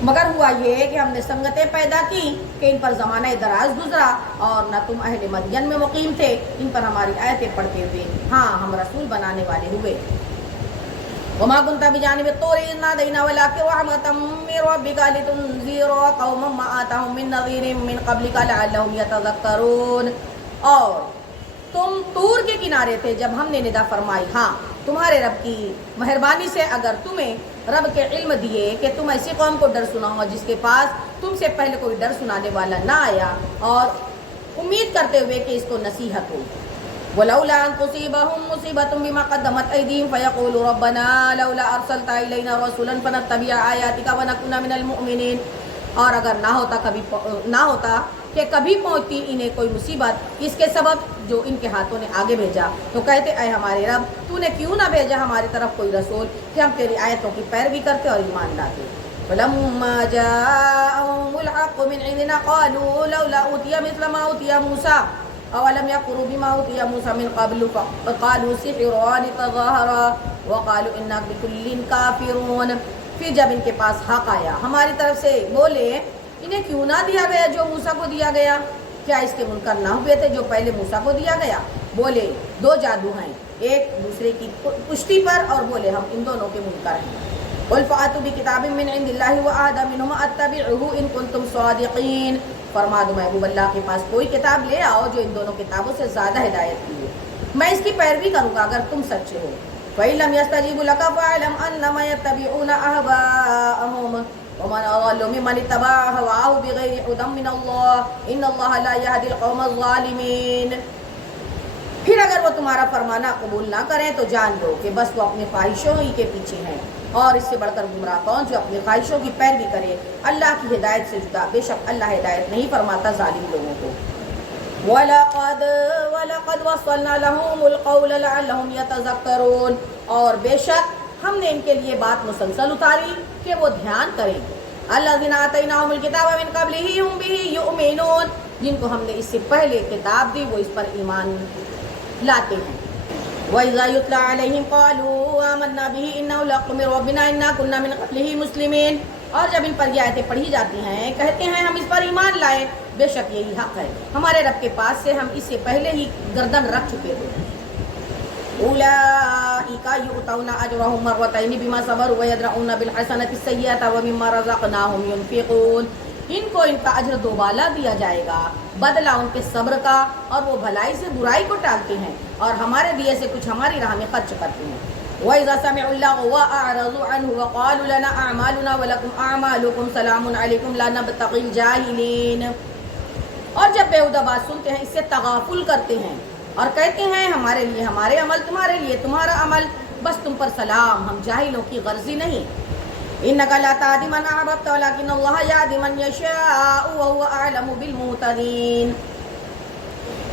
مگر ہوا یہ کہ ہم نے سنگتیں پیدا کی کہ ان پر زمانہ دراز گزرا اور نہ تم اہل مدین میں مقیم تھے ان پر ہماری آیتیں پڑھتے ہوئے، ہاں ہم رسول بنانے والے ہوئے. وما كنت بجانب الطور إذ نادينا ولكن رحمة من ربك لتنذر قوما ما آتاهم من نذير من قبلك لعلهم يتذكرون. اور تم طور کے کنارے تھے جب ہم نے ندا فرمائی، ہاں تمہارے رب کی مہربانی سے اگر تمہیں رب کے علم دیے کہ تم ایسی قوم کو ڈر سناؤ جس کے پاس تم سے پہلے کوئی ڈر سنانے والا نہ آیا، اور امید کرتے ہوئے کہ اس کو نصیحت ہو. ولولا ان تصيبهم مصيبة بما قدمت ايديهم فيقولوا ربنا لولا ارسلت الينا رسولا فنتبع آياتك ونكون من المؤمنين. اور اگر نہ ہوتا کہ کبھی پہنچتی انہیں کوئی مصیبت اس کے سبب جو ان کے ہاتھوں نے آگے بھیجا، تو کہتے اے ہمارے رب تو نے کیوں نہ بھیجا ہماری طرف کوئی رسول کہ ہم تیری آیتوں کی پیروی کرتے اور ایمان لاتے. فلما جاءهم الحق من عندنا قالوا لولا اوتي مثل ما اوتي موسى اولم يكفروا بما اوتي موسى من قبل فقالوا سحران تظاهرا وقالوا انا بكل كافرون. پھر جب ان کے پاس حق آیا ہماری طرف سے بولے انہیں کیوں نہ دیا گیا جو موسیٰ کو دیا گیا، کیا اس کے منکر نہ ہوئے تھے جو پہلے موسیٰ کو دیا گیا؟ بولے دو جادو ہیں ایک دوسرے کی پشتی پر، اور بولے ہم ان دونوں کے منکر ہیں۔ قل فأتوا بکتاب من عند اللہ وأحد منہما اتبعہ ان کنتم صادقین، فرما دو محبوب اللہ کے پاس کوئی کتاب لے آؤ جو ان دونوں کتابوں سے زیادہ ہدایت کی ہے، میں اس کی پیروی کروں گا اگر تم سچے ہو۔ فإن لم يستجيبوا لك فاعلم أنما يتبعون أهواءهم ومن أضل ممن اتبع هواه بغير هدى من الله إن الله لا يهدي القوم الظالمين۔ پھر اگر وہ تمہارا فرمانا قبول نہ کریں تو جان لو کہ بس وہ اپنی خواہشوں ہی کے پیچھے ہیں، اور اس سے بڑھ کر گمراہ کون جو اپنی خواہشوں کی پیروی کرے اللہ کی ہدایت سے جدا، بے شک اللہ ہدایت نہیں فرماتا ظالم لوگوں کو۔ وَلَقَدْ وَصَّلْنَا لَهُمُ الْقَوْلَ لَعَلَّهُمْ يَتَذَكَّرُونَ، اور بے شک ہم نے ان کے لیے بات مسلسل اتاری کہ وہ دھیان کریں۔ الَّذِينَ آتَيْنَاهُمُ الْكِتَابَ مِنْ قَبْلِهِ هُمْ بِهِ يُؤْمِنُونَ، جن کو ہم نے اس سے پہلے کتاب دی وہ اس پر ایمان لاتے ہیں۔ وَإِذَا يُتْلَى عَلَيْهِمْ قَالُوا آمَنَّا بِهِ إِنَّهُ الْحَقُّ مِنْ رَبِّنَا إِنَّا كُنَّا مِنْ قَبْلِهِ مُسْلِمِينَ، اور جب ان پر یہ آیتیں پڑھی جاتی ہیں کہتے ہیں ہم اس پر ایمان لائے، بے شک یہی حق ہے، ہمارے رب کے پاس سے ہم اس سے پہلے ہی گردن رکھ چکے تھے۔ أولئک یؤتون اجرهم مرتين بما صبروا ويدرؤون بالحسنة السيئة ومما رزقناهم ينفقون، ان کو ان کا اجر دوبالا دیا جائے گا، بدلہ ان کے صبر کا، اور وہ بھلائی سے برائی کو ٹالتے ہیں اور ہمارے دیے سے کچھ ہماری راہ میں خرچ کرتے ہیں۔ وَإِذَا سَمِعُوا اللَّغْوَ أَعْرَضُوا عَنْهُ وَقَالُوا لَنَا أَعْمَالُنَا وَلَكُمْ أَعْمَالُكُمْ سَلَامٌ عَلَيْكُمْ لَا نَبْتَغِي الْجَاهِلِينَ، اور جب بےہودہ بات سنتے ہیں اس سے تغافل کرتے ہیں اور کہتے ہیں ہمارے لیے ہمارے عمل، تمہارے لیے تمہارا عمل، بس تم پر سلام، ہم جاہلوں کی غرضی نہیں۔ إِنَّكَ لَا تَهْدِي مَنْ أَحْبَبْتَ وَلَكِنَّ اللَّهَ يَهْدِي مَنْ يَشَاءُ وَهُوَ أَعْلَمُ بِالْمُهْتَدِينَ،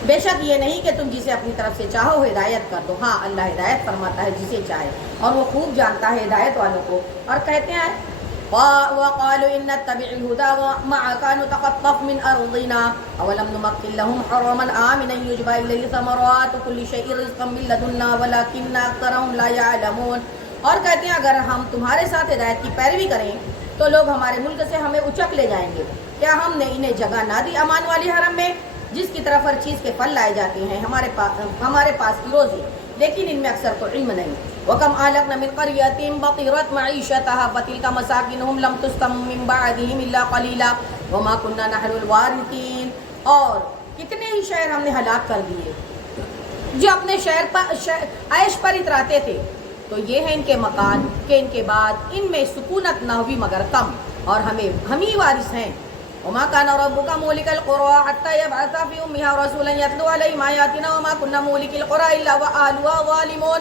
بے شک یہ نہیں کہ تم جسے اپنی طرف سے چاہو ہدایت کر دو، ہاں اللہ ہدایت فرماتا ہے جسے چاہے اور وہ خوب جانتا ہے ہدایت والوں کو۔ اور کہتے ہیں وَقَالُوا إِن نَّتَّبِعِ الْهُدَىٰ مَعَكَ نُتَخَطَّفْ مِنْ أَرْضِنَا أَوَلَمْ نُمَكِّن لَّهُمْ حَرَمًا آمِنًا يُجْبَىٰ إِلَيْهِ ثَمَرَاتُ كُلِّ شَيْءٍ رِزْقًا مِّن لَّدُنَّا وَلَٰكِنَّ أَكْثَرَهُمْ لَا يَعْلَمُونَ، اور کہتے ہیں اگر ہم تمہارے ساتھ ہدایت کی پیروی کریں تو لوگ ہمارے ملک سے ہمیں اچک لے جائیں گے، کیا ہم نے انہیں جگہ نہ دی امان والی حرم میں جس کی طرف ہر چیز کے پھل لائے جاتے ہیں ہمارے پاس کی روزی، لیکن ان میں اکثر کو علم نہیں۔ وَكَمْ أَهْلَكْنَا مِنْ قَرْيَةٍ بَطِرَتْ مَعِيشَتَهَا وَتِلْكَ مَسَاكِنُهُمْ لَمْ تُسْكَن مِّن بَعْدِهِمْ إِلَّا قَلِيلًا وَمَا كُنَّا نَحْنُ الْوَارِثِينَ، اور کتنے ہی شہر ہم نے ہلاک کر دیے جو اپنے شہر پر عیش پر اتراتے تھے، تو یہ ہے ان کے مکان کہ ان کے بعد ان میں سکونت نہ ہوئی مگر کم، اور ہم ہی وارث ہیں۔ وما كان ربك مهلك القرى حتى يبعث في أمها رسولا يتلو عليهم آياتنا وما كنا مهلك القرى إلا وأهلها ظالمون،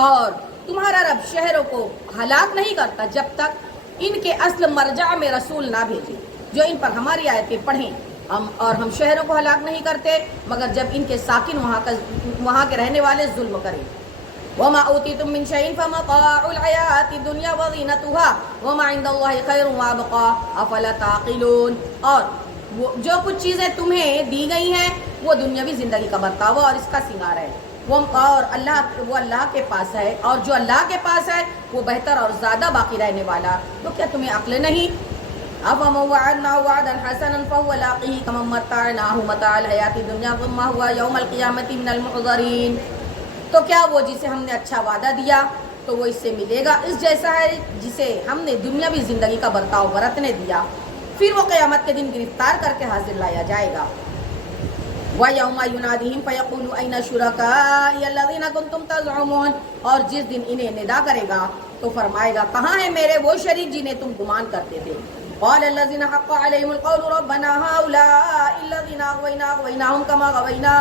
اور تمہارا رب شہروں کو ہلاک نہیں کرتا جب تک ان کے اصل مرجع میں رسول نہ بھیجے جو ان پر ہماری آیتیں پڑھیں، اور ہم شہروں کو ہلاک نہیں کرتے مگر جب ان کے ساکن وہاں کے رہنے والے ظلم کریں۔ وما أوتيتم من شيء فمتاع الحياة الدنيا وزينتها وما عند الله خير وأبقى أفلا تعقلون، اور جو کچھ چیزیں تمہیں دی گئی ہیں وہ دنیاوی زندگی کا برتاوا اور اس کا سنگار ہے، وہ اللہ کے پاس ہے، اور جو اللہ کے پاس ہے وہ بہتر اور زیادہ باقی رہنے والا، تو کیا تمہیں عقل نہیں؟ أَفَمَن وَعَدْنَاهُ وَعْدًا حَسَنًا فَهُوَ لَاقِيهِ كَمَن مَّتَّعْنَاهُ مَتَاعَ الْحَيَاةِ الدُّنْيَا ثُمَّ هُوَ يَوْمَ الْقِيَامَةِ مِنَ الْمُحْضَرِينَ، تو کیا وہ جسے ہم نے اچھا وعدہ دیا تو وہ اس سے ملے گا اس جیسا ہے جسے ہم نے دنیاوی زندگی کا برتاؤ برتنے دیا، پھر وہ قیامت کے دن گرفتار کر کے حاضر لایا جائے گا۔ وَيَوْمَ يُنَادِهِمْ فَيَقُولُ أَيْنَ شُرَكَائِيَ الَّذِينَ كُنتُمْ تَزْعُمُونَ، اور جس دن انہیں ندا کرے گا تو فرمائے گا کہاں ہیں میرے وہ شریک جنہیں تم گمان کرتے تھے۔ قَالَ الَّذِينَ حَقَّ عَلَيْهِمُ الْقَوْلُ رَبَّنَا هَؤُلَاءِ الَّذِينَ أَغْوَيْنَاهُمْ كَمَا غَوَيْنَا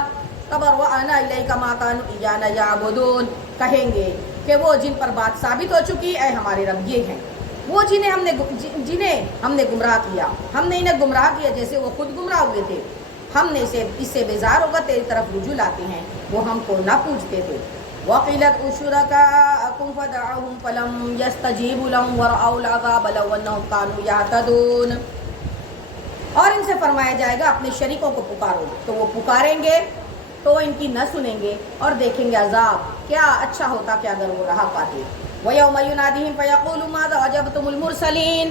تَبَرَّأْنَا إِلَيْكَ مَا كَانُوا إِيَّانَا يَعْبُدُونَ، کہیں گے کہ وہ جن پر بات ثابت ہو چکی اے ہمارے رب یہ ہیں وہ جنہیں ہم نے گمراہ کیا، ہم نے انہیں گمراہ کیا جیسے وہ خود گمراہ ہوئے تھے، ہم نے اس سے بیزار ہو کر تیری طرف رجوع لاتے ہیں، وہ ہم کو نہ پوچھتے تھے۔ وَقِيلَ ادْعُوا شُرَكَاءَكُمْ فَدَعَوْهُمْ فَلَمْ يَسْتَجِيبُوا لَهُمْ وَرَأَوْا الْعَذَابَ لَوْ أَنَّهُمْ كَانُوا يَهْتَدُونَ، اور ان سے فرمایا جائے گا اپنے شریکوں کو پکارو، تو وہ پکاریں گے تو ان کی نہ سنیں گے اور دیکھیں گے عذاب، کیا اچھا ہوتا کہ اگر وہ راہ پاتے۔ وَيَوْمَ يُنَادِهِمْ فَيَقُولُ مَاذَا أَجَبْتُمُ الْمُرْسَلِينَ،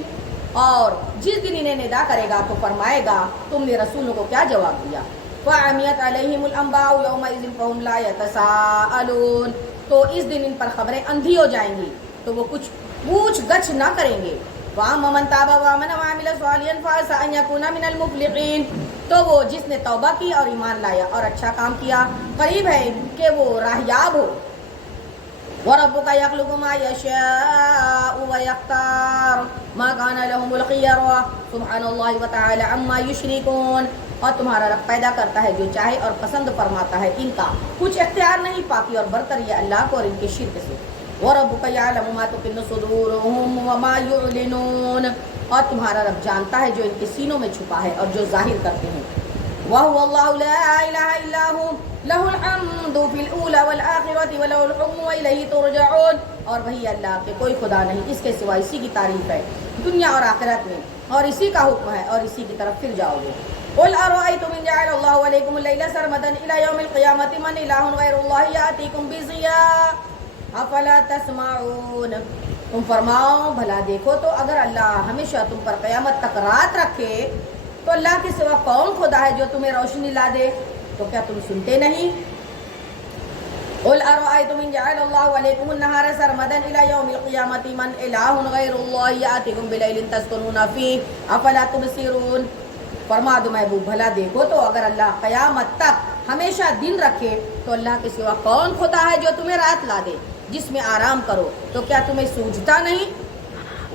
اور جس دن انہیں ندا کرے گا تو فرمائے گا تم نے رسولوں کو کیا جواب دیا۔ فعمیت علیہم الانباء یومئذ فہم لا یتساءلون، تو اس دن ان پر خبریں اندھی ہو جائیں گی تو وہ کچھ پوچھ گچھ نہ کریں گے. وَأَمَّا مَن تَابَ وَآمَنَ وَعَمِلَ صَالِحًا فَعَسَىٰ أَن يَكُونَ مِنَ الْمُفْلِحِينَ، تو وہ جس نے توبہ کی اور ایمان لایا اور اچھا کام کیا قریب ہے کہ وہ راہیاب ہو. وَرَبُّكَ يَخْلُقُ مَا يَشَاءُ وَيَخْتَارُ مَا كَانَ لَهُمُ الْخِيَرَةُ سُبْحَانَ اللَّهِ وَتَعَالَىٰ عَمَّا يُشْرِكُونَ، اور تمہارا رب پیدا کرتا ہے جو چاہے اور پسند فرماتا ہے، ان کا کچھ اختیار نہیں، پاکی اور برتر یہ اللہ کو اور ان کے شرک سے. وَرَبُّكَ يَعْلَمُ مَا تُكِنُّ صُدُورُهُمْ وَمَا يُعْلِنُونَ، اور تمہارا رب جانتا ہے جو ان کے سینوں میں چھپا ہے اور جو ظاہر کرتے ہیں. وَهُوَ اللَّهُ لَا إِلَٰهَ إِلَّا هُوَ لَهُ الْحَمْدُ فِي الْأُولَىٰ وَالْآخِرَةِ وَلَهُ الْحُكْمُ وَإِلَيْهِ تُرْجَعُونَ، اور وہی اللہ کے کوئی خدا نہیں، اس کے سوا اسی کی تعریف ہے دنیا اور آخرت میں، اور اسی کا حکم ہے اور اسی کی طرف پھر جاؤ گے. قُلْ أَرَأَيْتُمْ إِن جَعَلَ اللَّهُ عَلَيْكُمُ اللَّيْلَ سَرْمَدًا إِلَىٰ يَوْمِ الْقِيَامَةِ مَنْ إِلَٰهٌ غَيْرُ اللَّهِ يَأْتِيكُم بِضِيَاءٍ أَفَلَا تَسْمَعُونَ، تم فرماؤ بھلا دیکھو تو اگر اللہ ہمیشہ تم پر قیامت تک رات رکھے تو اللہ کے سوا کون خدا ہے جو تمہیں روشنی لا دے، تو کیا تم سنتے نہیں؟ قُلْ أَرَأَيْتُمْ إِن جَعَلَ اللَّهُ عَلَيْكُمُ النَّهَارَ سَرْمَدًا إِلَىٰ يَوْمِ الْقِيَامَةِ مَنْ إِلَٰهٌ غَيْرُ اللَّهِ يَأْتِيكُم بِلَيْلٍ تَسْكُنُونَ فِيهِ أَفَلَا تُبْصِرُونَ، فرما دو محبوب بھلا دیکھو تو اگر اللہ قیامت تک ہمیشہ دن رکھے تو اللہ کے سوا کون خدا ہے جو تمہیں رات لا دے جس میں آرام کرو، تو کیا تمہیں سوجھتا نہیں؟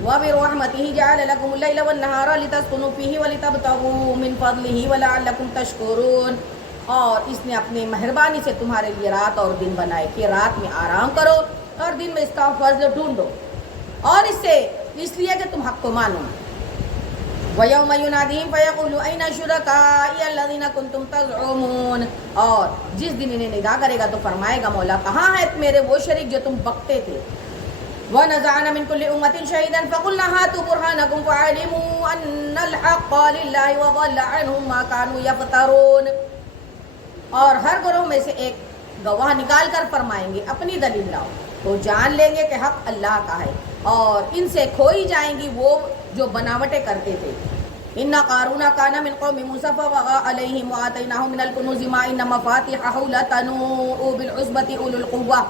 وَبِرَحْمَتِهِ جَعَلَ لَكُمُ اللَّيْلَ وَالنَّهَارَ لِتَسْكُنُوا فِيهِ وَلِتَبْتَغُوا مِنْ فَضْلِهِ وَلَعَلَّكُمْ تَشْكُرُونَ، اور اس نے اپنے مہربانی سے تمہارے لیے رات اور دن بنائے کہ رات میں آرام کرو اور دن میں اس کا فضل ڈھونڈو، اور اس لیے کہ تم حق کو مانو. وَيَوْمَ يُنَادِيهِمْ فَيَقُولُ أَيْنَ شُرَكَائِيَ الَّذِينَ كُنتُمْ تَزْعُمُونَ، اور جس دن انہیں ندا کرے گا تو فرمائے گا مولا کہاں ہے میرے وہ شریک جو تم بکتے تھے. وَنَزَعْنَا مِن كُلِّ أُمَّةٍ شَهِيدًا فَقُلْنَا هَاتُوا بُرْهَانَكُمْ فَعَلِمُوا أَنَّ الْحَقَّ لِلَّهِ وَضَلَّ عَنْهُم مَّا كَانُوا يَفْتَرُونَ، اور ہر گروہ میں سے ایک گواہ نکال کر فرمائیں گے اپنی دلیل لاؤ، تو جان لیں گے کہ حق اللہ کا ہے اور ان سے کھوئی جائیں گی وہ جو بناوٹیں کرتے تھے. إِنَّ قَارُونَ كَانَ مِن قَوْمِ مُوسَىٰ فَبَغَىٰ عَلَيْهِمْ وَآتَيْنَاهُ مِنَ الْكُنُوزِ مَا إِنَّ مَفَاتِحَهُ لَتَنُوءُ بِالْعُصْبَةِ أُولِي الْقُوَّةِ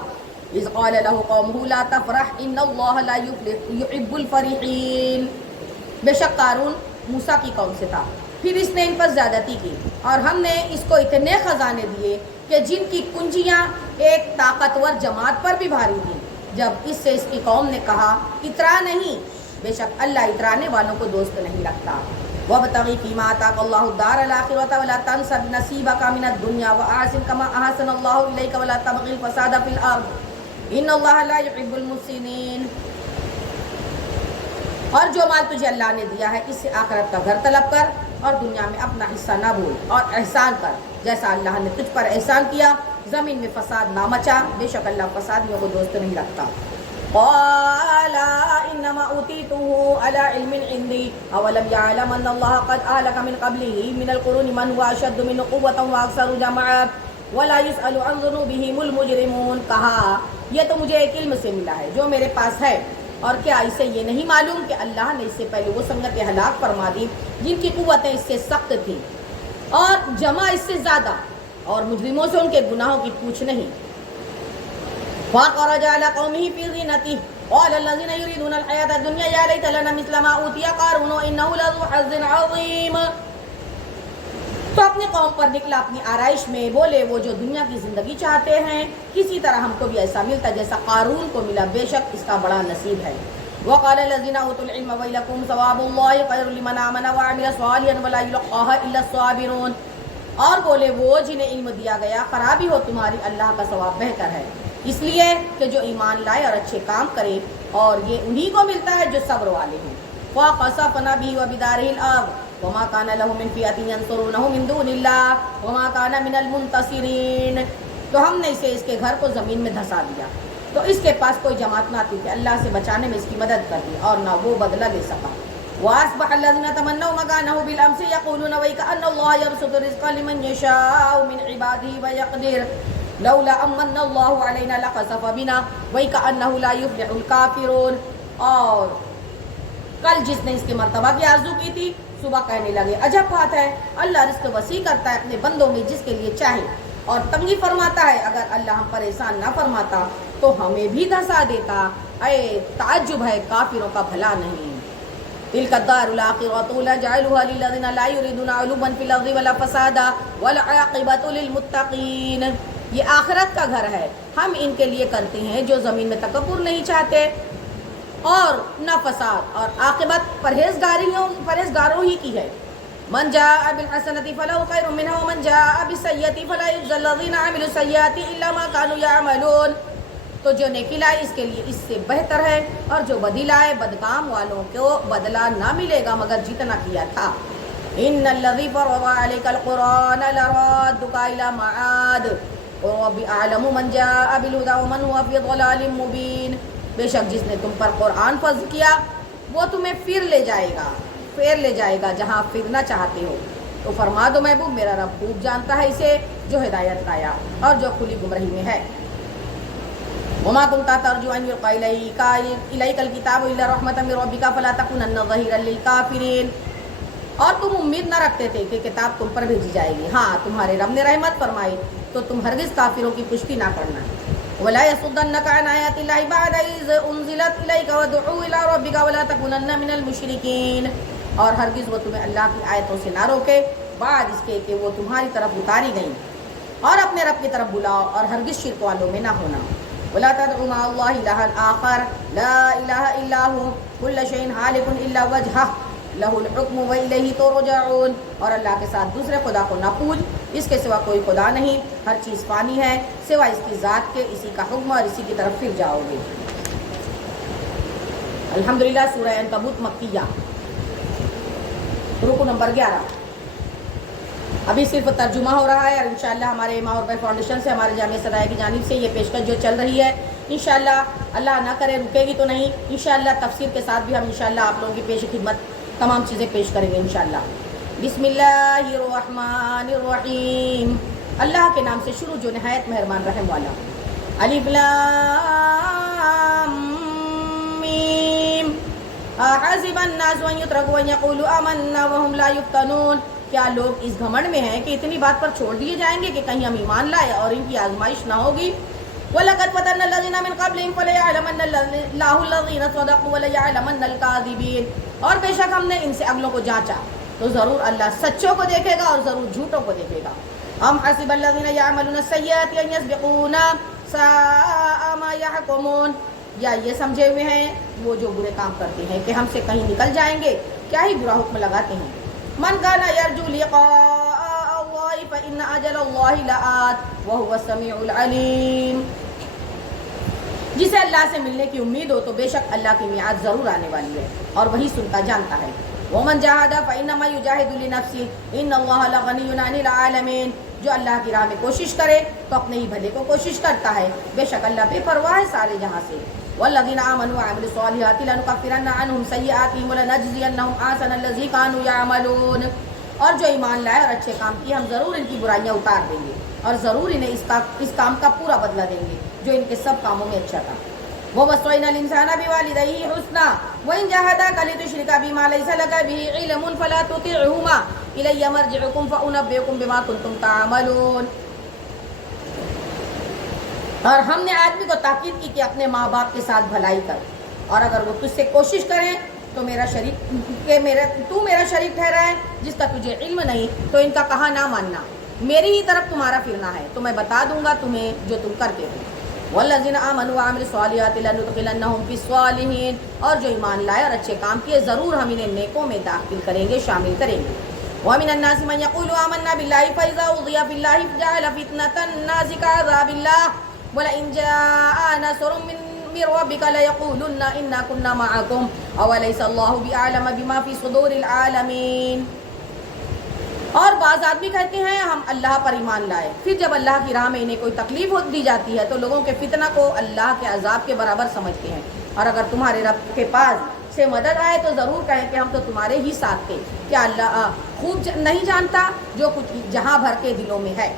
إِذْ قَالَ لَهُ قَوْمُهُ لَا تَفْرَحْ إِنَّ اللَّهَ لَا يُحِبُّ الْفَرِحِينَ، بے شک قارون موسیٰ کی قوم سے تھا، پھر اس نے ان پر زیادتی کی اور ہم نے اس کو اتنے خزانے دیے کہ جن کی کنجیاں ایک طاقتور جماعت پر بھی بھاری تھیں. جب اس سے اس کی قوم نے کہا اترا نہیں، بے شک اللہ اترانے والوں کو دوست نہیں رکھتا. وَابْتَغِ فِيمَا آتَاكَ اللَّهُ الدَّارَ الْآخِرَةَ وَلَا تَنْسَ نَصِيبَكَ مِنَ الدُّنْيَا وَأَحْسِنْ كَمَا أَحْسَنَ اللَّهُ إِلَيْكَ وَلَا تَبْغِ الْفَسَادَ فِي الْأَرْضِ إِنَّ اللَّهَ لَا يُحِبُّ الْمُفْسِدِينَ، اور جو مال تجھے اللہ نے دیا ہے اس سے آخرت کا گھر طلب کر اور دنیا میں اپنا حصہ نہ بھول اور احسان کر جیسا اللہ نے تجھ پر احسان کیا، زمین میں فساد نہ مچا، بے شک اللہ فسادیوں کو دوست نہیں رکھتا. قَالَ إِنَّمَا أُوتِيتُهُ عَلَىٰ عِلْمٍ عِندِي أَوَلَمْ يَعْلَمْ أَنَّ اللَّهَ قَدْ أَهْلَكَ مِنْ قَبْلِهِ مِنَ الْقُرُونِ مَنْ هُوَ أَشَدُّ مِنْهُ قُوَّةً وَأَكْثَرُ جَمْعًا وَلَا يُسْأَلُ عَنْ ذُنُوبِهِمُ الْمُجْرِمُونَ. کہا یہ تو مجھے ایک علم سے ملا ہے جو میرے پاس ہے، اور کیا اسے یہ نہیں معلوم کہ اللہ نے اس سے پہلے وہ سنگتیں ہلاک فرما دی جن کی قوتیں اس سے سخت تھیں اور جمع اس سے زیادہ، اور مجرموں سے ان کے گناہوں کی پوچھ نہیں. فَخَرَجَ عَلَىٰ قَوْمِهِ فِي زِينَتِهِ قَالَ الَّذِينَ يُرِيدُونَ الْحَيَاةَ الدُّنْيَا يَا لَيْتَ لَنَا مِثْلَ مَا أُوتِيَ قَارُونُ إِنَّهُ لَذُو حَظٍّ عَظِيمٍ، تو اپنی قوم پر نکلا اپنی آرائش میں، بولے وہ جو دنیا کی زندگی چاہتے ہیں کسی طرح ہم کو بھی ایسا ملتا جیسا قارون کو ملا، بے شک اس کا بڑا نصیب ہے. وَقَالَ الَّذِينَ أُوتُوا الْعِلْمَ وَيْلَكُمْ ثَوَابُ اللَّهِ خَيْرٌ لِمَنْ آمَنَ وَعَمِلَ صَالِحًا وَلَا يُلَقَّاهَا إِلَّا الصَّابِرُونَ، اور بولے وہ جنہیں علم دیا گیا خرابی ہو تمہاری، اللہ کا ثواب بہتر ہے، اس لیے کہ جو ایمان لائے اور اچھے کام کرے، اور یہ انہی کو ملتا ہے جو صبر والے ہیں. فَخَسَفْنَا بِهِ وَبِدَارِهِ الْأَرْضَ وَمَا كَانَ لَهُ مِنْ فِئَةٍ يَنْصُرُونَهُ مِنْ دُونِ اللَّهِ وَمَا كَانَ مِنَ الْمُنْتَصِرِينَ، تو ہم نے اسے اس کے گھر کو زمین میں دھسا دیا تو اس کے پاس کوئی جماعت نہ تھی کہ اللہ سے بچانے میں اس کی مدد کر دی، اور نہ وہ بدلہ لے سکا. وَأَصْبَحَ الَّذِينَ تَمَنَّوْا مَكَانَهُ بِالْأَمْسِ يَقُولُونَ وَيْكَأَنَّ اللَّهَ يَبْسُطُ الرِّزْقَ لِمَن يَشَاءُ مِنْ عِبَادِهِ وَيَقْدِرُ لَوْلَا أَمَّنَّ اللَّهُ عَلَيْنَا لَخَسَفَ بِنَا وَيْكَأَنَّهُ لَا يُفْلِحُ الْكَافِرُونَ. اور کل جس نے اس کے مرتبہ کی آرزو کی تھی صبح کہنے لگے عجب بات ہے، اللہ رزق وسیع کرتا ہے اپنے بندوں میں جس کے لیے چاہے، اور تنگی فرماتا ہے، اگر اللہ ہم پر احسان نہ فرماتا تو ہمیں بھی دھسا دیتا۔ اے تعجب ہے کافروں کا بھلا نہیں۔ تلک الدار الآخرۃ نجعلها للذین لا یریدون علوا فی الارض ولا فسادا والعاقبۃ للمتقین، یہ آخرت کا گھر ہے، ہم ان کے لیے کرتے ہیں جو زمین میں تکبر نہیں چاہتے اور نہ فساد، اور عاقبت پرہیزگاروں ہی کی ہے۔ من جاء بالحسنۃ فلہ خیر منها ومن جاء بالسیئۃ فلا یجزی الذین عملوا السیئات الا ما كانوا یعملون، تو جو نیکی لائے اس کے لیے اس سے بہتر ہے، اور جو بدی لائے بدکام والوں کو بدلہ نہ ملے گا مگر جتنا کیا تھا۔ ان الذی فرض علیک القرآن لرادک الی معاد رب اعلم من جاء بالہدی ومن هو فی ضلال مبین، بے شک جس نے تم پر قرآن فرض کیا وہ تمہیں پھیر لے جائے گا جہاں پھرنا چاہتے ہو، تو فرما دو محبوب میرا رب خوب جانتا ہے اسے جو ہدایت لایا اور جو کھلی گمراہی میں ہے۔ وما كنت ترجو ان يلقى اليك الكتاب الا رحمة من ربك فلا تكونن ظهيرا للكافرين، اور تم امید نہ رکھتے تھے کہ کتاب تم پر بھیجی جائے گی، ہاں تمہارے رب نے رحمت فرمائی تو تم ہرگز کافروں کی پشتی نہ کرنا۔ ولا يصدنك عن آيات الله بعد إذ أنزلت إليك وادع إلى ربك ولا تكونن من المشركين، اور ہرگز وہ تمہیں اللہ کی آیتوں سے نہ روکے بعد اس کے کہ وہ تمہاری طرف اتاری گئیں، اور اپنے رب کی طرف بلاؤ اور ہرگز شرک والوں میں نہ ہونا۔ ولا تدعوا مع الله إلها آخر لا إله إلا هو كل شيء هالك إلا وجهه له الحكم وإليه ترجعون، اور اللہ کے ساتھ دوسرے خدا کو نہ پوج، اس کے سوا کوئی خدا نہیں، ہر چیز فانی ہے سوا اس کی ذات کے، اسی کا حکم اور اسی کی طرف پھر جاؤ گے۔ الحمدللہ سورہ عنکبوت مکیہ، رکو نمبر 11۔ ابھی صرف ترجمہ ہو رہا ہے، اور انشاءاللہ ہمارے ماں اور بھائی فاؤنڈیشن سے، ہمارے جامعہ صدائے کی جانب سے یہ پیشکش جو چل رہی ہے، انشاءاللہ اللہ نہ کرے رکے گی تو نہیں، انشاءاللہ تفسیر کے ساتھ بھی ہم انشاءاللہ آپ لوگوں کی پیش خدمت تمام چیزیں پیش کریں گے انشاءاللہ۔ بسم اللہ الرحمن الرحیم، اللہ کے نام سے شروع جو نہایت مہربان رحم والا۔ الف لام میم، احسب الناس ان يتركوا ان يقولوا آمنا وهم لا يفتنون، کیا لوگ اس گھمنڈ میں ہیں کہ اتنی بات پر چھوڑ دیے جائیں گے کہ کہیں ہم ایمان لائے اور ان کی آزمائش نہ ہوگی۔ وَلَقَدْ فَتَنَّا الَّذِينَ مِن قَبْلِهِمْ فَلَيَعْلَمَنَّ اللَّهُ الَّذِينَ صَدَقُوا وَلَيَعْلَمَنَّ الْكَاذِبِينَ، اور بے شک ہم نے ان سے اگلوں کو جانچا تو ضرور اللہ سچوں کو دیکھے گا اور ضرور جھوٹوں کو دیکھے گا۔ ام حسب الذین یعملون السیئات ان یسبقونا ساء ما یحکمون، یا یہ سمجھے ہوئے ہیں وہ جو برے کام کرتے ہیں کہ ہم سے کہیں نکل جائیں گے، کیا ہی برا حکم لگاتے ہیں۔ من کان یرجو لقاء اللہ فإن اجل اللہ لآت وہو السمیع العلیم، جسے اللہ سے ملنے کی امید ہو تو بے شک اللہ کی میعاد ضرور آنے والی ہے اور وہی سنتا جانتا ہے۔ ومن جاہد فإنما یجاہد لنفسہ ان اللہ لغنی عن العالمین، جو اللہ کی راہ میں کوشش کرے تو اپنے ہی بھلے کو کوشش کرتا ہے، بے شک اللہ بے پرواہ ہے سارے جہاں سے۔ والذین آمنوا وعملوا الصالحات لنکفرن عنہم سیئاتہم ولنجزینہم احسن الذی کانوا یعملون، اور جو ایمان لائے اور اچھے کام کیے ہم ضرور ان کی برائیاں اتار دیں گے اور ضرور انہیں اس کام کا پورا بدلہ دیں گے جو ان کے سب کاموں میں اچھا تھا۔ وَوَصَّيْنَا الْإِنسَانَ بِوَالِدَيْهِ حُسْنًا وَإِنْ جَاهَدَاكَ لِتُشْرِكَ بِمَا لَيْسَ لَكَ بِهِ عِلْمٌ فَلَا تُطِعْهُمَا إِلَيَّ مَرْجِعُكُمْ فَأُنَبِّئُكُمْ بِمَا كُنْتُمْ تَعْمَلُونَ، اور ہم نے آدمی کو تاکید کی کہ اپنے ماں باپ کے ساتھ بھلائی کر، اور اگر وہ تجھ سے کوشش کریں تو تو میرا شریک ٹھہرا ہے جس کا تجھے علم نہیں، تو ان کا کہا نہ ماننا، میری ہی طرف تمہارا پھرنا ہے تو میں بتا دوں گا تمہیں جو تم کرتے ہو۔ والذین آمنوا وعملوا الصالحات لندخلنہم فی الصالحین، اور جو ایمان لائے اور اچھے کام کیے ضرور ہم انہیں نیکوں میں داخل کریں گے، شامل کریں گے۔ ومن الناس من يقول آمنا باللہ فإذا أوذي في الله جعل فتنة الناس كعذاب الله ولئن جاء نصر من ربك ليقولن إنا كنا معكم أوليس الله بأعلم بما في صدور العالمين، اور بعض آدمی کہتے ہیں ہم اللہ پر ایمان لائے، پھر جب اللہ کی راہ میں انہیں کوئی تکلیف دی جاتی ہے تو لوگوں کے فتنہ کو اللہ کے عذاب کے برابر سمجھتے ہیں، اور اگر تمہارے رب کے پاس سے مدد آئے تو ضرور کہیں کہ ہم تو تمہارے ہی ساتھ تھے، کیا اللہ خوب نہیں جانتا جو کچھ جہاں بھر کے دلوں میں ہے۔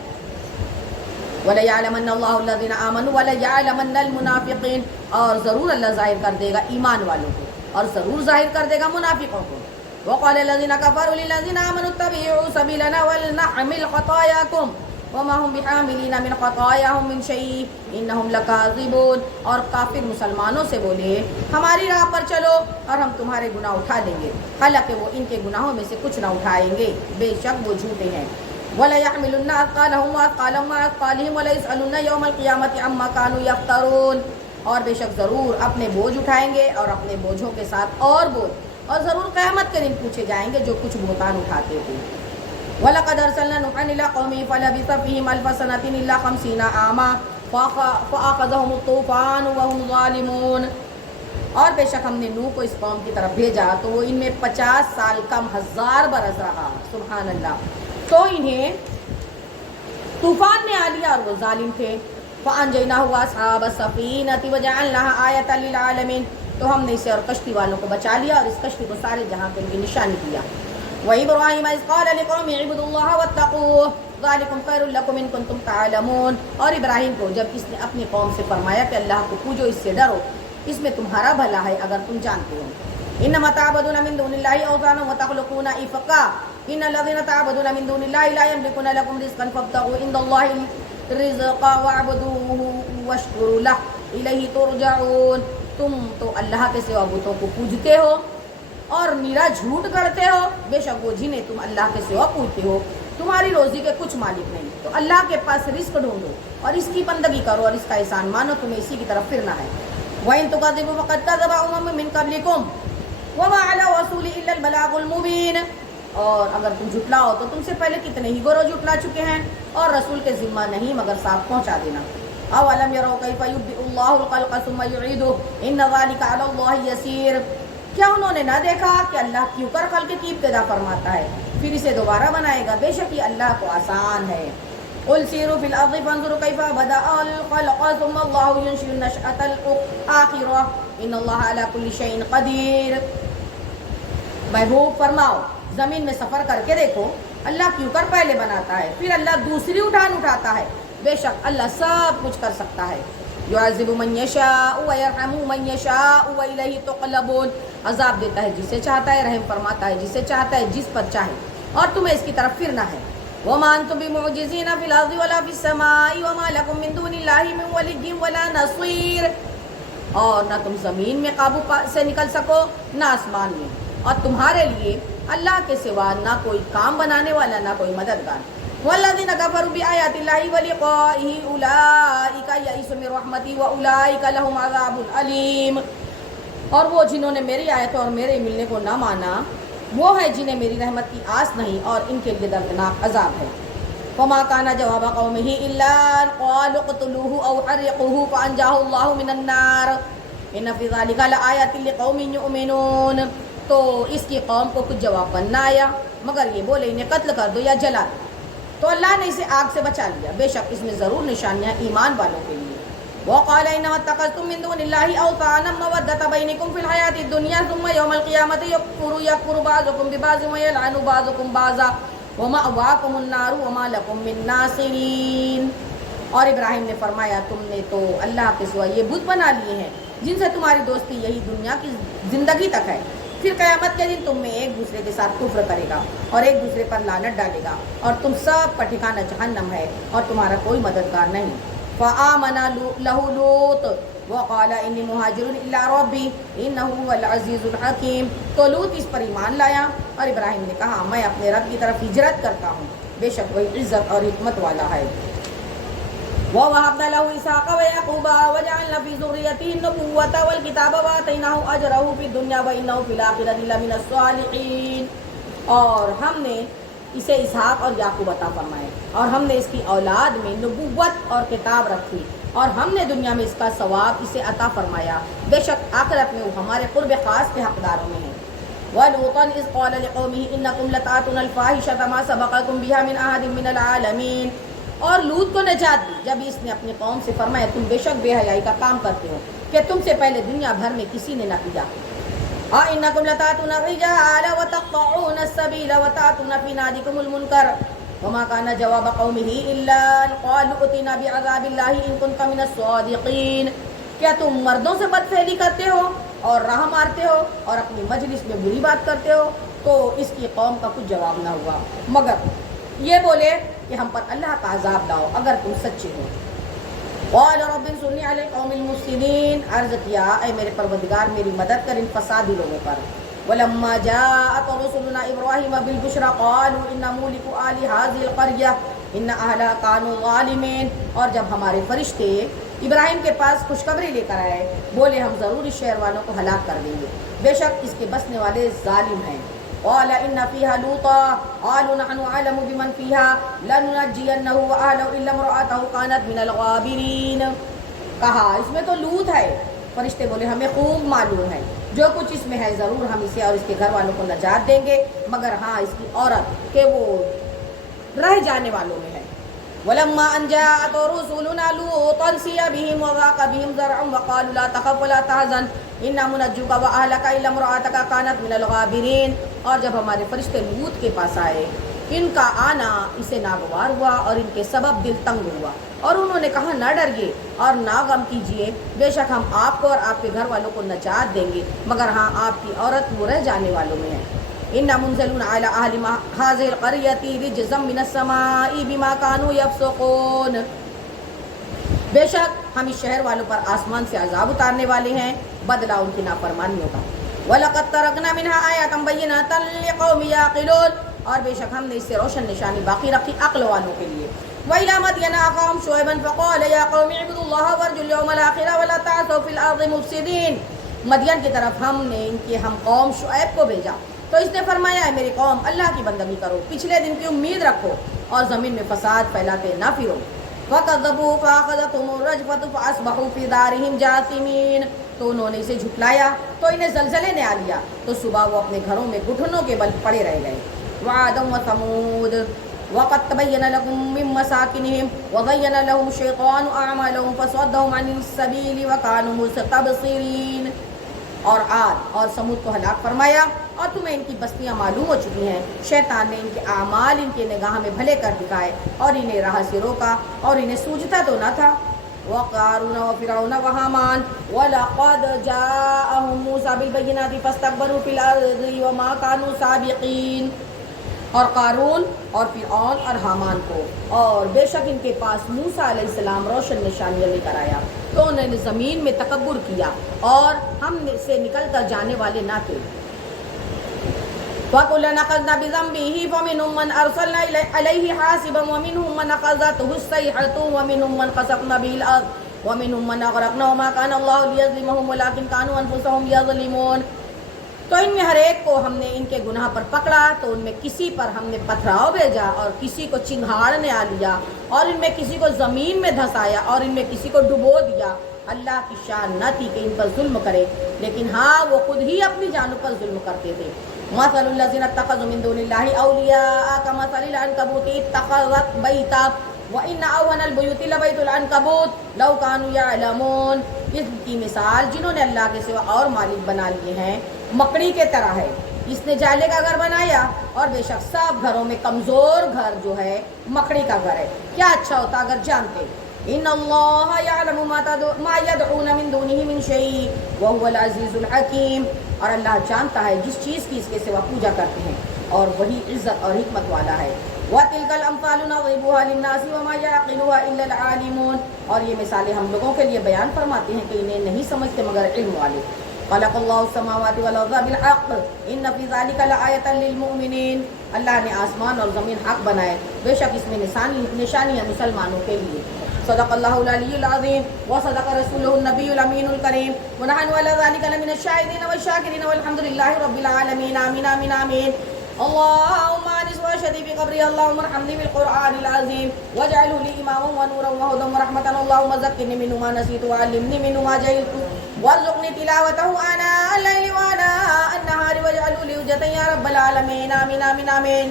وَلَيَعْلَمَنَّ اللَّهُ الَّذِينَ آمَنُوا وَلَيَعْلَمَنَّ الْمُنَافِقِينَ، اور ضرور اللہ ظاہر کر دے گا ایمان والوں کو اور ضرور ظاہر کر دے گا منافقوں کو۔ وقال الذين كفروا للذين آمنوا اتبعوا سبيلنا ولنحمل خطاياكم وما هم بحاملين من خطاياهم من شيء انهم لكاذبون. اور کافر مسلمانوں سے بولے ہماری راہ پر چلو اور ہم تمہارے گناہ اٹھا دیں گے، حالانکہ وہ ان کے گناہوں میں سے کچھ نہ اٹھائیں گے، بے شک وہ جھوٹے ہیں. وَلَا يَحْمِلُنَّ أَثْقَالَهُمْ وَأَثْقَالًا مَّعَ أَثْقَالِهِمْ وَلَا يُسْأَلُنَّ يَوْمَ الْقِيَامَةِ عَمَّا كَانُوا يَفْتَرُونَ. اور بے شک ضرور اپنے بوجھ اٹھائیں گے اور اپنے بوجھوں کے ساتھ اور بوجھ، اور ضرور قیامت کے دن پوچھے جائیں گے جو کچھ بہتان اٹھاتے تھے. وَلَقَدْ أَرْسَلْنَا نُوحًا إِلَىٰ قَوْمِهِ فَلَبِثَ فِيهِمْ أَلْفَ سَنَةٍ إِلَّا 50 عَامًا فَأَخَذَهُمُ الطُّوفَانُ وَهُمْ ظَالِمُونَ. اور بے شک ہم نے نوح کو اس قوم کی طرف بھیجا تو وہ ان میں 50 سال کم 1000 برس رہا. سبحان اللہ. تو انہیں طوفان نے آ لیا اور وہ ظالم تھے. فَأَنجَيْنَاهُ وَأَصْحَابَ السَّفِينَةِ وَجَعَلْنَاهَا آيَةً لِّلْعَالَمِينَ. تو ہم نے اسے اور کشتی والوں کو بچا لیا اور اس کشتی کو سارے جہاں کے لیے نشانی کیا. وَإِبْرَاهِيمَ إِذْ قَالَ لِقَوْمِهِ اعْبُدُوا اللَّهَ وَاتَّقُوهُ ذَلِكُمْ خَيْرٌ لَكُمْ إِن كُنتُمْ تَعْلَمُونَ. اور ابراہیم کو جب اس نے اپنی قوم سے فرمایا کہ اللہ کو پوجو، اس سے ڈرو، اس میں تمہارا بھلا ہے اگر تم جانتے ہو. إِنَّمَا تَعْبُدُونَ مِن دُونِ اللَّهِ أَوْثَانًا وَتَخْلُقُونَ إِفْكًا إِنَّ الَّذِينَ تَعْبُدُونَ مِن دُونِ اللَّهِ لَا يَمْلِكُونَ لَكُمْ رِزْقًا فَابْتَغُوا عِندَ اللَّهِ الرِّزْقَ وَاعْبُدُوهُ وَاشْكُرُوا لَهُ إِلَيْهِ تُرْجَعُونَ. تم تو اللہ کے سوا بتوں کو پوجتے ہو اور میرا جھوٹ گڑھتے ہو، بے شک وہ جنہیں تم اللہ کے سوا پوجتے ہو تمہاری روزی کے کچھ مالک نہیں. تو اللہ کے پاس رزق ڈھونڈو اور اس کی بندگی کرو اور اس کا احسان مانو، تمہیں اسی کی طرف پھرنا ہے. وَإِن تُكَذِّبُوا فَقَدْ كَذَّبَ أُمَمٌ مِّن قَبْلِكُمْ وَمَا عَلَى الرَّسُولِ إِلَّا الْبَلَاغُ الْمُبِينُ. اور اگر تم جھٹلاؤ تو تم سے پہلے کتنے ہی گروہ جھٹلا چکے ہیں، اور رسول کے ذمہ نہیں مگر صاف پہنچا دینا. أَوَلَمْ يَرَوْا كَيْفَ يُبْدِئُ اللَّهُ الْخَلْقَ ثُمَّ يُعِيدُهُ إِنَّ ذَلِكَ عَلَى اللَّهِ يَسِيرٌ. کیا انہوں نے نہ دیکھا کہ اللہ کیوں کر خلق کی ابتدا فرماتا ہے پھر اسے دوبارہ بنائے گا، بے شک یہ اللہ کو آسان ہے. قُلْ سِيرُوا فِي الْأَرْضِ فَانظُرُوا كَيْفَ بَدَأَ الْخَلْقَ ثُمَّ اللَّهُ يُنشِئُ النَّشْأَةَ الْآخِرَةَ إِنَّ اللَّهَ عَلَى كُلِّ شَيْءٍ قَدِيرٌ. محبوب فرماؤ زمین میں سفر کر کے دیکھو اللہ کیوں کر پہلے بناتا ہے پھر اللہ دوسری اٹھاتا ہے، بے شک اللہ سب کچھ کر سکتا ہے. يعذب من يشاء ويرحم من يشاء وإليه تقلبون. عذاب دیتا ہے جسے چاہتا ہے، رحم فرماتا ہے جسے چاہتا ہے، جس پر چاہے، اور تمہیں اس کی طرف پھرنا ہے. وما انتم بمعجزين في الارض ولا في السماء وما لكم من دون الله من ولي ولا نصير. اور نہ تم زمین میں قابو سے نکل سکو نہ آسمان میں، اور تمہارے لیے اللہ کے سوا نہ کوئی کام بنانے والا نہ کوئی مددگار. والذین کفروا بآیات اللہ ولقائہ اولئک یئسوا من رحمتی واولئک لهم عذاب علیم. اور وہ جنہوں نے میری آیتوں اور میرے ملنے کو نہ مانا وہ ہے جنہیں میری رحمت کی آس نہیں، اور ان کے لیے دردناک عذاب ہے. فما کان جواب قومہ الا ان قالوا اقتلوه او حرقوه فانجاه اللہ من النار ان فی ذلک لآیات لقوم یؤمنون. تو اس کی قوم کو کچھ جواب بننا آیا مگر یہ بولے انہیں قتل کر دو یا جلا دو، تو اللہ نے اسے آگ سے بچا لیا، بے شک اس میں ضرور نشانیاں ایمان والوں کے لیے. وقال انما اتخذتم من دون الله اوثانا مودة بينكم في الحياة الدنيا ثم يوم القيامة يكفر بعضكم ببعض ويلعن بعضكم بعضا ومأواكم النار وما لكم من ناصرين. اور ابراہیم نے فرمایا تم نے تو اللہ کے سوا یہ بت بنا لیے ہیں جن سے تمہاری دوستی یہی دنیا کی زندگی تک ہے، پھر قیامت کے دن تم میں ایک دوسرے کے ساتھ کفر کرے گا اور ایک دوسرے پر لعنت ڈالے گا، اور تم سب کا ٹھکانہ جہنم ہے اور تمہارا کوئی مددگار نہیں. فآمن له لوط وقال انی مہاجر الی ربی انہ هو العزیز الحکیم. تو لوط اس پر ایمان لایا اور ابراہیم نے کہا میں اپنے رب کی طرف ہجرت کرتا ہوں، بے شک وہی عزت اور حکمت والا ہے. وَوَهَبْنَا لَهُ إِسْحَاقَ وَيَعْقُوبَ وَجَعَلْنَا فِي ذُرِّيَّتِهِ النُّبُوَّةَ وَالْكِتَابَ وَآتَيْنَاهُ أَجْرَهُ فِي الدُّنْيَا وَإِنَّهُ فِي الْآخِرَةِ لَمِنَ الصَّالِحِينَ. اور ہم نے اسے اسحاق اور یعقوب عطا فرمائے، اور ہم نے اس کی اولاد میں نبوت اور کتاب رکھی، اور ہم نے دنیا میں اس کا ثواب اسے عطا فرمایا، بے شک آخرت میں وہ ہمارے قرب خاص کے حقداروں میں ہیں. وَلُوطًا إِذْ قَالَ لِقَوْمِهِ إِنَّكُمْ لَتَأْتُونَ الْفَاحِشَةَ مَا سَبَقَكُمْ بِهَا مِنْ أَحَدٍ مِنَ الْعَالَمِينَ. اور لوط کو نجات دی جب اس نے اپنی قوم سے فرمایا تم بے شک بے حیائی کا کام کرتے ہو کہ تم سے پہلے دنیا بھر میں کسی نے نہ کیا. أَإِنَّكُمْ لَتَأْتُونَ الرِّجَالَ وَتَقْطَعُونَ السَّبِيلَ وَتَأْتُونَ فِي نَادِكُمُ الْمُنكَرَ وَمَا كَانَ جَوَابَ قَوْمِهِ إِلَّا أَنْ قَالُوا ائْتِنَا بِعَذَابِ اللَّهِ إِن كُنتَ مِنَ الصَّادِقِينَ. کیا تم مردوں سے بدفعلی کرتے ہو اور راہ مارتے ہو اور اپنی مجلس میں بری بات کرتے ہو، تو اس کی قوم کا کچھ جواب نہ ہوا مگر یہ بولے کہ ہم پر اللہ کا عذاب لاؤ اگر تم سچے ہو۔ قال رب انصرنی علی القوم المفسدین، عرض کیا اے میرے پروردگار میری مدد کر ان فسادی لوگوں پر۔ ولما جاءت رسلنا ابراہیم بالبشرى قالوا انا مهلكو آل هذه القرية ان اهلها كانوا ظالمین، اور جب ہمارے فرشتے ابراہیم کے پاس خوشخبری لے کر آئے بولے ہم ضرور اس شہر والوں کو ہلاک کر دیں گے، بے شک اس کے بسنے والے ظالم ہیں۔ قال ان فيها لوطا قالوا نحن اعلم بمن فيها لننجينه واهله الا امراته كانت من الغابرين، کہا اس میں تو لوط ہے۔ فرشتے بولے ہمیں خوب معلوم ہے جو کچھ اس میں ہے ضرور ہم اسے اور اس کے گھر والوں کو نجات دیں گے، مگر ہاں اس کی عورت کہ وہ رہ جانے والوں میں ہے۔ ولما ان جاءت رسلنا لوطا سيء بهم وضاق بهم ذرعا وقالوا لا تخف ولا تحزن انا منجوك واهلك الا امرأتك كانت من الغابرين، اور جب ہمارے فرشتے لوط کے پاس آئے ان کا آنا اسے ناگوار ہوا اور ان کے سبب دل تنگ ہوا، اور انہوں نے کہا نہ ڈریے اور نہ غم کیجیے، بے شک ہم آپ کو اور آپ کے گھر والوں کو نجات دیں گے، مگر ہاں آپ کی عورت وہ رہ جانے والوں میں ہے۔ انا منزلون علی اہل هذه القرية رجزا من السماء بما كانوا يفسقون، بے شک ہم اس شہر والوں پر آسمان سے عذاب اتارنے والے ہیں بدلہ ان کی نافرمانیوں کا۔ وَلَقَدْ تَرَكْنَا مِنْهَا آيَةً بَيِّنَةً لِقَوْمٍ يَعْقِلُونَ، اور بے شک ہم نے اس سے روشن نشانی باقی رکھی عقل والوں کے لیے۔ وَإِلَىٰ مَدْيَنَ أَخَاهُمْ شُعَيْبًا فَقَالَ يَا قَوْمِ اعْبُدُوا اللَّهَ وَارْجُوا الْيَوْمَ الْآخِرَ وَلَا تَعْثَوْا فِي الْأَرْضِ مُفْسِدِينَ، مدین کی طرف ہم نے ان کی ہم قوم شعیب کو بھیجا تو اس نے فرمایا اے میری قوم اللہ کی بندگی کرو، پچھلے دن کی امید رکھو اور زمین میں فساد پھیلاتے نہ پھرو۔ وَكَذَّبُوا فَأَخَذَتْهُمُ الرَّجْفَةُ فَأَصْبَحُوا فِي دَارِهِمْ جَاثِمِينَ، تو انہوں نے اسے جھٹلایا تو انہیں زلزلے نے آ لیا تو صبح وہ اپنے گھروں میں گھٹنوں کے بل پڑے رہ گئے۔ وَعَادًا وَثَمُودَ وَقَدْ تَبَيَّنَ لَكُم مِّن مَّسَاكِنِهِمْ وَزَيَّنَ لَهُمُ الشَّيْطَانُ أَعْمَالَهُمْ فَصَدَّهُمْ عَنِ السَّبِيلِ وَكَانُوا مُسْتَبْصِرِينَ، اور عاد اور سمود کو ہلاک فرمایا اور تمہیں ان کی بستیاں معلوم ہو چکی ہیں، شیطان نے ان کے اعمال ان کے نگاہ میں بھلے کر دکھائے اور انہیں راہ سے روکا اور انہیں سوجھتا تو نہ تھا۔ وقارون وفرعون وہامان ولقد جاءهم موسى بالبينات فاستكبروا في الارض وما كانوا سابقين، اور قارون اور فرعون اور حامان کو اور بے شک ان کے پاس موسیٰ علیہ السلام روشن نشانیاں لے کر آیا تو انہوں نے زمین میں تکبر کیا اور ہم سے نکل کر جانے والے نہ تھے۔ وَكُلًّا أَخَذْنَا بِذَنبِهِ فَمِنْهُم مَّنْ أَرْسَلْنَا عَلَيْهِ حَاصِبًا وَمِنْهُم مَّنْ أَخَذَتْهُ الصَّيْحَةُ وَمِنْهُم مَّنْ خَسَفْنَا بِهِ الْأَرْضَ وَمِنْهُم مَّنْ أَغْرَقْنَا وَمَا كَانَ اللَّهُ لِيَظْلِمَهُمْ وَلَٰكِن كَانُوا أَنفُسَهُمْ يَظْلِمُونَ، تو ان میں ہر ایک کو ہم نے ان کے گناہ پر پکڑا تو ان میں کسی پر ہم نے پتھراؤ بھیجا اور کسی کو چنگھاڑ نے آ لیا اور ان میں کسی کو زمین میں دھسایا اور ان میں کسی کو ڈبو دیا۔ اللہ کی شان نہ تھی کہ ان پر ظلم کرے، لیکن ہاں وہ خود ہی اپنی جانوں پر ظلم کرتے تھے۔ مثل الذین اتخذوا من دون اللہ اولیاء کمثل العنکبوت اتخذت بیتا وَإِنَّ أَوْهَنَ الْبُيُوتِ لَبَيْتُ الْعَنْكَبُوتِ لَوْ كَانُوا يَعْلَمُونَ، اس کی مثال جنہوں نے اللہ کے سوا اور مالک بنا لیے ہیں مکڑی کے طرح ہے، اس نے جالے کا گھر بنایا اور بے شک سب گھروں میں کمزور گھر جو ہے مکڑی کا گھر ہے، کیا اچھا ہوتا اگر جانتے۔ ان اللہ یعلم ما یدعون من دونہ من شیء وہو العزیز الحکیم، اور اللہ جانتا ہے جس چیز کی اس کے سوا پوجا کرتے ہیں اور وہی عزت اور حکمت والا ہے۔ وَتِلْكَ الْأَمْثَالُ نَضْرِبُهَا لِلنَّاسِ وَمَا يَعْقِلُهَا إِلَّا الْعَالِمُونَ، اور یہ مثالیں ہم لوگوں کے لیے بیان فرماتے ہیں کہ انہیں نہیں سمجھتے مگر علم والے۔ خلق اللہ السماوات والارض بالحق ان فی ذلک لآیۃ للمؤمنین، اللہ نے آسمان اور زمین حق بنائے، بے شک اس میں نشانی ہے مسلمانوں کے لیے۔ صدق اللہ العلی العظیم وصدق رسولہ النبی الامین الکریم ونحن علی ذلک لمن الشاہدین والشاکرین والحمد للہ رب العالمین، آمین آمین آمین۔ اللهم انس واشهد في قبري، اللهم ارحمني بالقرآن العظيم واجعله لي إماما ونورا وهدى ورحمة، اللهم ذكرني منه ما نسيت وعلمني منه ما جهلت وارزقني تلاوته آناء الليل وآناء النهار واجعله لي حجة يا رب العالمين، آمين آمين آمين۔